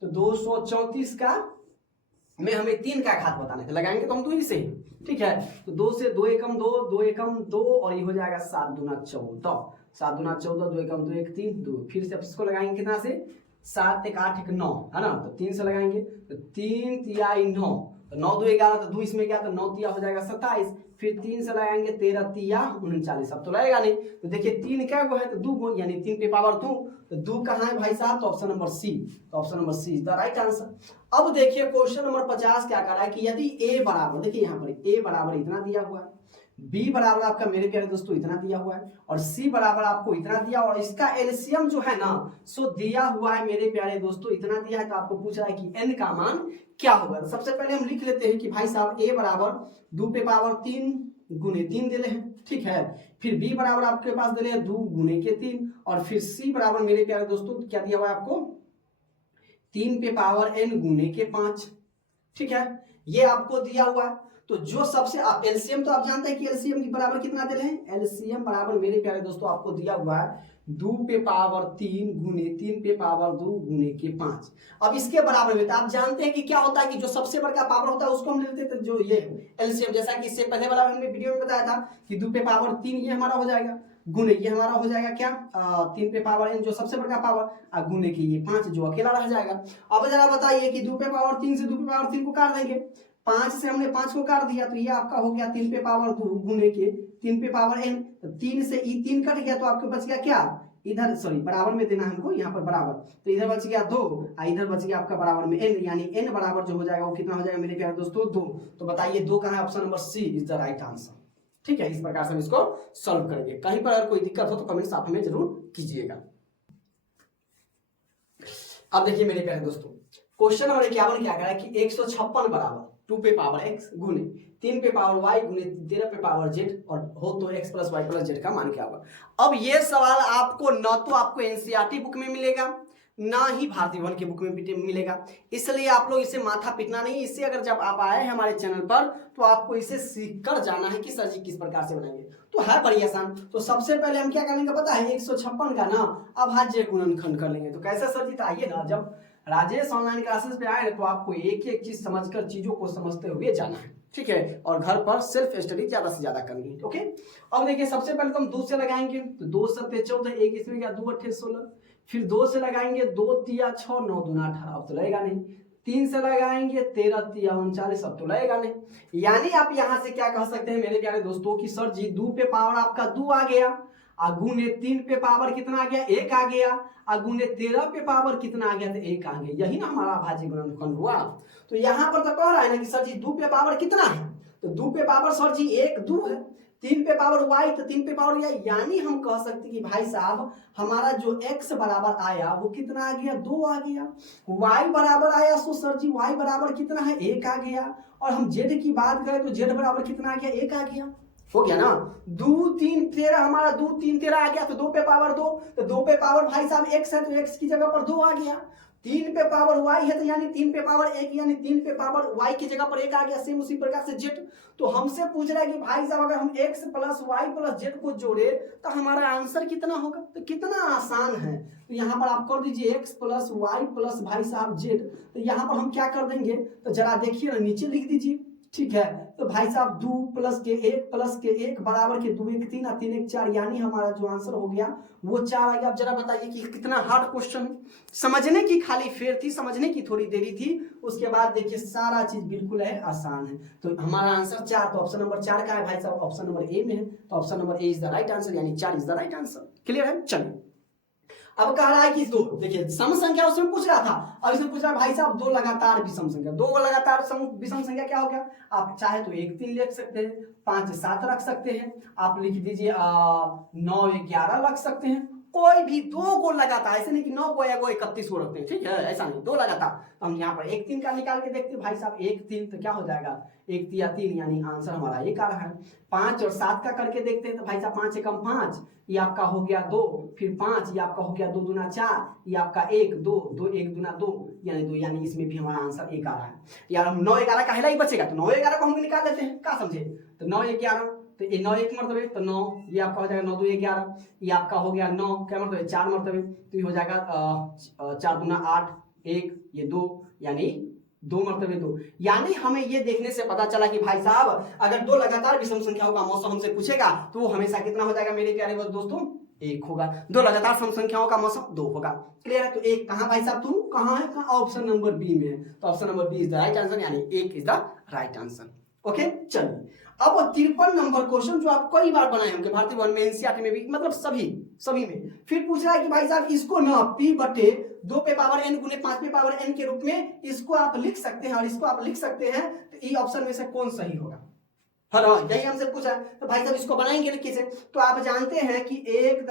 तो 234 का में हमें 3 का घात बताना है, लगाएंगे तो हम 2 ही से, ठीक है? तो 2 से 2 एकम 2, 2 एकम 2 और ये हो जाएगा 7 दूना 14, 7 दूना 14, 2 एकम 2 1 3 2, फिर से इसको लगाएंगे कितना से? 7 1 8 1 9, है ना? तो 3 से लगाएंगे तो 3 तिया 9, तो 9 2 11, तो 2 इसमें गया तो 9 तिया हो जाएगा 27, फिर 3 से लगाएंगे 13 तिया 39, अब तो लगेगा नहीं। तो देखिए 3 क्या गो है? तो 2 गो, यानी 3 पे पावर 2, तो 2 कहाँ है भाई साहब? तो ऑप्शन नंबर सी, तो option number C is the right answer. अब देखिए क्वेश्चन नंबर 50 क्या कर रहा है कि यदि a बराबर, देखिए यहाँ पर a बराबर इतना दिया हुआ है, b बराबर आपका मेरे प्यारे दोस्तों इतना दिया हुआ है, और c बराबर आपको इतना दिया, और इसका एलसीएम जो है ना सो दिया हुआ है मेरे प्यारे दोस्तों इतना दिया है, तो आपको पूछ रहा है कि n का मान क्या होगा? तो सबसे पहले हम लिख लेते हैं कि भाई साहब a बराबर 2 पे पावर 3 गुने 3 दिले हैं, ठीक है? फिर b बराबर आपके पास दिले हैं 2 गुने के 3, और फिर c बराबर मेरे प्यारे दोस्तों क्या दिया हुआ है आपको? 3 पे पावर n गुने के 5, ठीक है? ये आपको दिया हुआ है। तो जो सबसे आप एलसीएम तो आप जानते हैं कि एलसीएम की बराबर कितना दे रहे हैं? एलसीएम बराबर मेरे प्यारे दोस्तों आपको दिया हुआ है 2 पे पावर 3 गुने 3 पे पावर 2 गुने के 5। अब इसके बराबर में तो आप जानते हैं कि क्या होता है कि जो सबसे बड़ा पावर होता है उसको हम लेते हैं, तो जो ये एलसीएम, जैसा कि इससे पहले वाला हमने वीडियो में बताया था कि 2 पे पावर 3 ये हमारा हो जाएगा, गुने ये हमारा हो जाएगा क्या? 3 पे पावर n जो सबसे बड़ा पावर, गुने के ये 5 जो अकेला रह जाएगा। अब जरा बताइए कि 2 पे पावर 3 से 2 पे पावर 3 को काट देंगे, 5 से हमने 5 को काट दिया, तो ये आपका हो गया 3 पे पावर 2 गुने के 3 पे पावर n, तो 3 से ई 3 कट गया, तो आपके बच गया क्या? इधर सॉरी बराबर में देना हमको यहाँ पर बराबर, तो इधर बच गया 2, इधर बच गया आपका बराबर में n, यानी n बराबर जो हो जाएगा वो कितना हो जाएगा मेरे प्यारे दोस्तों? 2। तो बताइए 2 कहाँ है? Option number C is the right answer, ठीक है? इस प्रकार से हम इसको सॉल्व करेंगे। कहीं पर अगर कोई दिक्कत हो तो कमेंट्स आप हमें जरूर कीजिएगा। अब देखिए मेरे प्यारे दोस्तों क्वेश्चन नंबर 51 क्या कह रहा है कि 156 बराबर 2 पे पावर x गुने 3 पे पावर y गुने 13 पे पावर z और हो तो x plus Y plus Z का मान क्या होगा? अब ये सवाल आपको न तो आपको एनसीईआरटी बुक में मिलेगा ना ही भारतीय भवन की बुक में मिलेगा, इसलिए आप लोग इसे माथा पीटना नहीं। इससे अगर जब आप आए हैं हमारे चैनल पर तो आपको इसे सीख कर जाना है कि सर जी किस प्रकार से बनाएंगे। तो है बड़ी आसान। तो सबसे पहले हम क्या करेंगे पता है? 156 का ना अभाज्य गुणनखंड कर लेंगे। तो कैसे सर जी? तो आइए ना, जब राजेश ऑनलाइन क्लासेस पे आए तो आपको एक एक चीज समझकर चीजों को समझते हुए जाना है, ठीक है, और घर पर सेल्फ स्टडी ज्यादा से ज्यादा करनी है। ओके, अब देखिए सबसे पहले तो हम 2 से लगाएंगे, तो 2 7 14, एक इसमें क्या 2 8 16, फिर 2 से लगाएंगे 2 3 6 9 2 18, अब तो लगेगा नहीं। 3 से लगाएंगे 13 3 39, अब तो लगेगा नहीं। यानी आप यहां से क्या कह सकते हैं मेरे प्यारे दोस्तों कि सर जी 2 पे पावर आपका 2 आ गया, गुने 3 पे पावर कितना आ गया 1 आ गया, गुने 13 पे पावर कितना आ गया तो 1 आ गया। यही ना हमारा अभाज्य गुणनखंड हुआ। तो यहाँ पर तो कह रहा है ना कि सर जी 2 पे पावर कितना है, तो 2 पे पावर सर जी 1 2 है, 3 पे पावर y तो 3 पे पावर y, यानी हम कह सकते हैं कि भाई साहब हमारा जो x बराबर आया वो कितना आ गया 2 आ गया, y बराबर आया तो सर जी y बराबर कितना है 1 आ गया, और हम z की बात करें तो z बराबर कितना आ गया 1 आ गया। हो गया ना, 2 3 13, हमारा 2 3 13 आ गया, तो 2 पे पावर 2, तो 2 पे पावर भाई साहब x है तो x की जगह पर 2 आ गया। 3 पे पावर y है तो यानी 3 पे पावर 1, यानी 3 पे पावर y की जगह पर 1 आ गया। सेम उसी प्रकार से z, तो हमसे पूछ रहा है कि भाई साहब अगर हम x plus y plus z को जोड़े तो हमारा आंसर कितना होगा, तो कितना आसान है। तो यहाँ पर आप कर दीजिए x प्लस y प्लस भाई साहब z, तो यहाँ पर हम क्या कर देंगे, तो जरा देखिए ना नीचे लिख दीजिए, ठीक है। तो भाई साहब 2 प्लस के 1 बराबर के 2 1 3 और 3 1 4, यानी हमारा जो आंसर हो गया वो 4 आ गया। अब जरा बताइए कि कितना हार्ड क्वेश्चन, समझने की खाली फेर थी, समझने की थोड़ी देरी थी, उसके बाद देखिए सारा चीज बिल्कुल है आसान है। तो हमारा आंसर 4, तो ऑप्शन नंबर 4 का है भाई साहब, ऑप्शन नंबर ए में है, तो option number A is the right answer, यानी 4 is the right answer. Clear है। चलिए अब कह रहा है कि दो, देखिए सम संख्या उसमें पूछ रहा था, अब इसमें पूछ रहा है भाई साहब 2 लगातार विषम संख्या, 2 लगातार विषम संख्या क्या हो गया, आप चाहे तो 1 3 लिख सकते हैं, 5 7 रख सकते हैं, आप लिख दीजिए 9 11 रख सकते हैं, कोई भी 2 को लगातार, ऐसे नहीं कि 9 को या 31 को रखते हैं, ठीक है, ऐसा नहीं, 2 लगातार। हम यहाँ पर 1 3 का निकाल के देखते हैं भाई साहब, 1 3 तो क्या हो जाएगा 1 3 3, यानी आंसर हमारा 1 आ रहा है। 5 और 7 का करके देखते हैं तो भाई साहब 5 एकम 5, ये आपका हो गया 2, फिर 5, ये आपका हो गया 2 दूना 4, ये आपका 1 2 2 1 दूना 2, यानी 2, यानी इसमें भी हमारा आंसर 1 आ रहा है। यार हम 9 11 का ही बचेगा, तो 9 11 को हम निकाल लेते हैं, क्या समझे, तो 9 11, तो ये 9 1 मरतबे, तो 9, ये आपका हो जाएगा 9 2 11, ये आपका हो गया 9 क्या मरतबे 4 मरतबे, तो ये हो जाएगा 4 दूना 8 1, ये 2, यानी 2 मरतबे 2। यानी हमें ये देखने से पता चला कि भाई साहब अगर 2 लगातार विषम संख्याओं का मौसम हमसे पूछेगा तो वो हमेशा कितना हो जाएगा मेरे प्यारे दोस्तों, 1 होगा। 2 लगातार सम संख्याओं का मौसम 2 होगा। क्लियर है। तो 1 कहां भाई साहब, तू कहां है, कहां, ऑप्शन नंबर बी में है, तो option number B is the right answer, यानी 1 is the right answer. Okay, चलिए अब 53 नंबर क्वेश्चन जो आप कई बार बनाए होंगे भारतीय वन में, एनसीईआरटी में भी, मतलब सभी में, फिर पूछ रहा है कि भाई साहब इसको ना p बटे 2 पे पावर n गुने 5 पे पावर n के रूप में इसको आप लिख सकते हैं, और इसको आप लिख सकते हैं, तो ये ऑप्शन में से कौन सही होगा, हाँ यही हमसे पूछा। तो भाई साहब इसको बनाएंगे कैसे, तो आप जानते हैं कि 1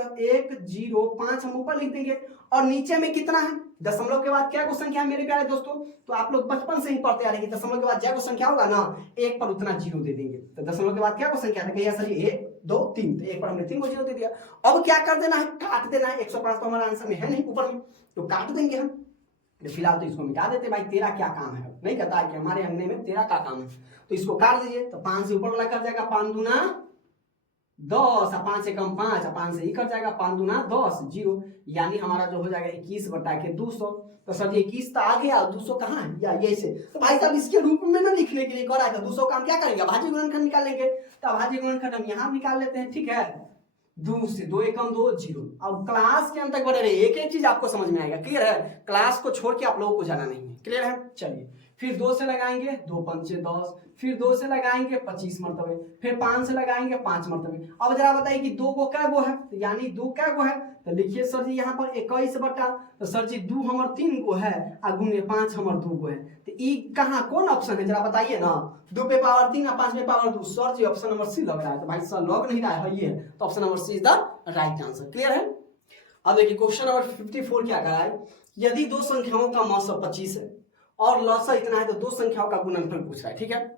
0 5 हम ऊपर लिख देंगे, और नीचे में कितना है, दशमलव के बाद क्या को संख्या है मेरे प्यारे दोस्तों, तो आप लोग बचपन से ही पढ़ते आ रहे हैं, दशमलव के बाद क्या को संख्या होगा ना, 1 पर उतना 0 दे देंगे, तो दशमलव के बाद क्या को संख्या है, सर 1 2 3, तो 1 पर हमने 3 को 0 दे दिया। अब क्या कर देना है, काट देना है, 105 तो हमारा आंसर में है नहीं ऊपर में, तो काट देंगे हम, फिलहाल तो इसको मिटा देते, भाई तेरा क्या काम है, नहीं कहता है कि हमारे अंगने में तेरा क्या काम है, तो इसको काट दीजिए, तो 5 से ऊपर वाला कर जाएगा 5 दूना 10, 5 से कम 5, 5 से ही कर जाएगा 5 दूना 10 0, यानी हमारा जो हो जाएगा 21 बटा के 200, तो सर 21 तो आ गया, 200 कहाँ है, या ये से, तो भाई साहब इसके रूप में ना लिखने के लिए कह रहा है, 200 का हम क्या करेंगे, अभाज्य गुणनखंड निकालेंगे, तो अभाज्य गुणनखंड हम यहाँ निकाल लेते हैं, ठीक है, 2 से 2 एकम 2 0। अब क्लास के अंत तक बढ़े रहे, एक एक चीज आपको समझ में आएगा, क्लियर है, क्लास को छोड़ के आप लोगों को जाना नहीं है, क्लियर है। चलिए फिर 2 से लगाएंगे 2 पंचे 10, फिर 2 से लगाएंगे 25 मरतबे, फिर 5 से लगाएंगे 5 मरतबे। अब जरा बताइए कि 2 को क्या गो है, तो यानी 2 क्या गो है, तो लिखिए सर जी यहाँ पर 21 बटा, तो सर जी 2 हमार 3 गो है, और गुने 5 हमार 2 गो है, तो ई कहाँ कौन ऑप्शन है जरा बताइए ना, 2 पे पावर 3 और 5 पे पावर 2, सर जी ऑप्शन नंबर सी लग रहा है, तो भाई सर लग नहीं रहा है ये, तो option number C is the right answer. Clear है। अब देखिए क्वेश्चन नंबर 54 क्या करा है, यदि 2 संख्याओं का मौसम 25 है और लसा इतना है, तो 2 संख्याओं का गुणनफल पूछ रहा है, ठीक है।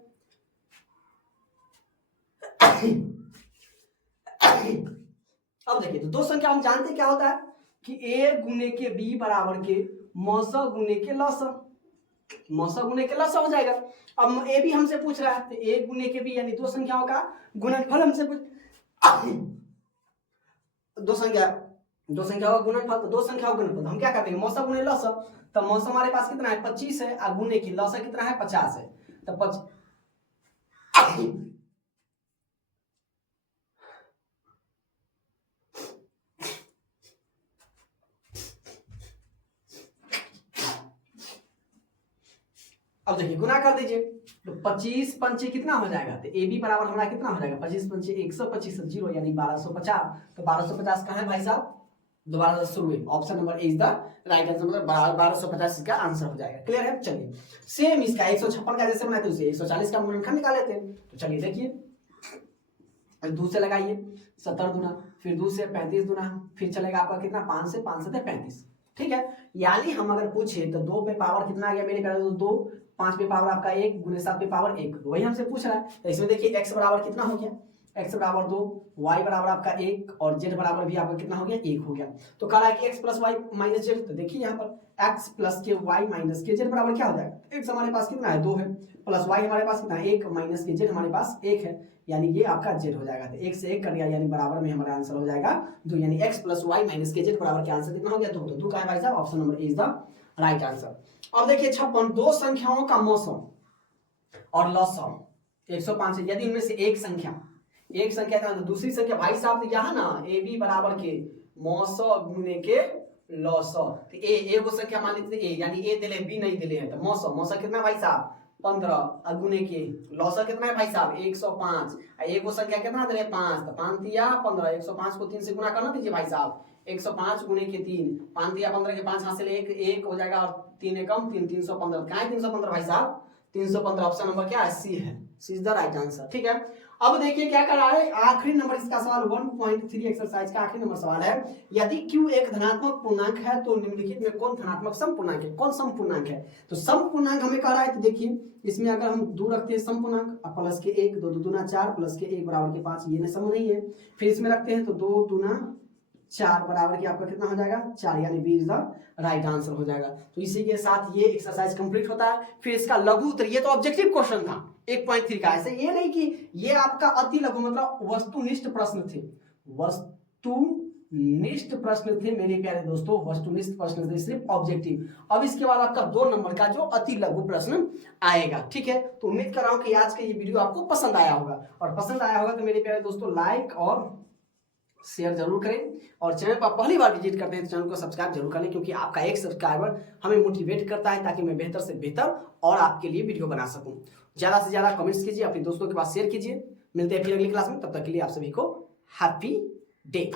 अब देखिए तो 2 संख्या हम जानते क्या होता है कि a गुने के b बराबर के मौसा गुने के लसा, मौसा गुने के लसा हो जाएगा। अब a भी हमसे पूछ रहा है, तो a गुने के b यानी 2 संख्याओं का गुणनफल हमसे पूछ, 2 संख्या दो संख्याओं का गुणनफल, तो दो संख्याओं का गुणनफल हम क्या कर देंगे, मौसा गुणे लसा। तो मौसा हमारे पास कितना है 25 है, और गुणे की लसा कितना है 50 है। तो अब देखिए गुना कर दीजिए, तो 25 पंचे कितना हो जाएगा, तो ए बी बराबर हमारा कितना हो जाएगा 25 पंचे 125 जीरो यानी 1250। तो 1250 कहाँ है भाई साहब, दोबारा शुरू हुए, option number A is the right answer, मतलब 1250 इसका आंसर हो जाएगा। क्लियर है। चलिए सेम इसका 156 का जैसे बनाए थे उसे 140 का गुणनखंड निकाले थे। तो चलिए देखिए, दो से लगाइए 70 दुना, फिर दो से 35 दुना, फिर चलेगा आपका कितना 5 से 35। ठीक है, यानी हम अगर पूछे तो 2 पे पावर कितना आ गया मेरे प्यारे दोस्तों 2, 5 पे पावर आपका 1, गुने 7 पे पावर 1, वही हमसे पूछ रहा है। तो इसमें देखिए x बराबर कितना हो गया, x बराबर 2, y बराबर आपका 1 और z बराबर भी आपका कितना हो गया 1 हो गया। तो कह रहा है कि x plus Y minus Z, तो देखिए यहाँ पर x प्लस के वाई माइनस के जेड बराबर क्या हो जाएगा, x हमारे पास कितना है 2 है, प्लस y हमारे पास कितना है 1, माइनस के जेड हमारे पास 1 है, यानी ये आपका z हो जाएगा। तो 1 से 1 कट गया यानी बराबर में हमारा आंसर हो जाएगा 2, यानी x प्लस वाई माइनस के जेड बराबर क्या आंसर कितना हो गया 2। तो 2 का है भाई साहब, option number A is the right answer. अब देखिए 56, दो संख्याओं का मौसम और लसम 105 है, यदि उनमें से एक संख्या था तो दूसरी संख्या भाई साहब यहाँ ना ए बी बराबर के मौसम गुने के लसम, तो ए वो संख्या मान लेते ए, यानी ए दिले बी नहीं दिले हैं, तो मौसम कितना भाई साहब 15 गुने के लौसा कितना है भाई साहब 105, एक वो संख्या कितना दे 5, तो 5 दिया 15, 105 को 3 से गुना करना दीजिए भाई साहब, 105 गुने के 3, 5 दिया 15 के 5 हासिल 1 हो जाएगा, और 3 एकम 3, 315। कहाँ है 315 भाई साहब 315, ऑप्शन नंबर क्या है सी है, सी इज द राइट आंसर। ठीक है, अब देखिए क्या कर रहा है, आखिरी नंबर इसका सवाल 1.3 एक्सरसाइज का आखिरी नंबर सवाल है, यदि q एक धनात्मक पूर्णांक है तो निम्नलिखित में कौन धनात्मक समपूर्णांक है, कौन समपूर्णांक है। तो समपूर्णांक हमें कह रहा है, तो देखिए इसमें अगर हम 2 रखते हैं समपूर्णांक, प्लस के 1, 2 दूना 4, प्लस के 1 बराबर के 5, ये सम नहीं है। फिर इसमें रखते हैं तो 2 दूना 4 बराबर की आपका कितना हो जाएगा 4, यानी B is the right answer हो जाएगा। तो इसी के साथ ये एक्सरसाइज कंप्लीट होता है। फिर इसका लघु उत्तर, ये तो ऑब्जेक्टिव क्वेश्चन था 1.3 का, ऐसे ये नहीं कि ये आपका अति लघु मतलब वस्तुनिष्ठ प्रश्न थे, वस्तुनिष्ठ प्रश्न थे मेरे प्यारे दोस्तों, वस्तुनिष्ठ प्रश्न थे, सिर्फ ऑब्जेक्टिव। अब इसके बाद आपका 2 नंबर का जो अति लघु प्रश्न आएगा। ठीक है, तो उम्मीद कर रहा हूं कि आज का ये वीडियो आपको पसंद आया होगा, और पसंद आया होगा तो मेरे प्यारे दोस्तों लाइक और शेयर जरूर करें, और चैनल पर पहली बार विजिट करते हैं तो चैनल को सब्सक्राइब जरूर करें, क्योंकि आपका एक सब्सक्राइबर हमें मोटिवेट करता है ताकि मैं बेहतर से बेहतर और आपके लिए वीडियो बना सकूं। ज्यादा से ज्यादा कमेंट्स कीजिए, अपने दोस्तों के पास शेयर कीजिए। मिलते हैं फिर अगली क्लास में, तब तक के लिए आप सभी को हैप्पी डे।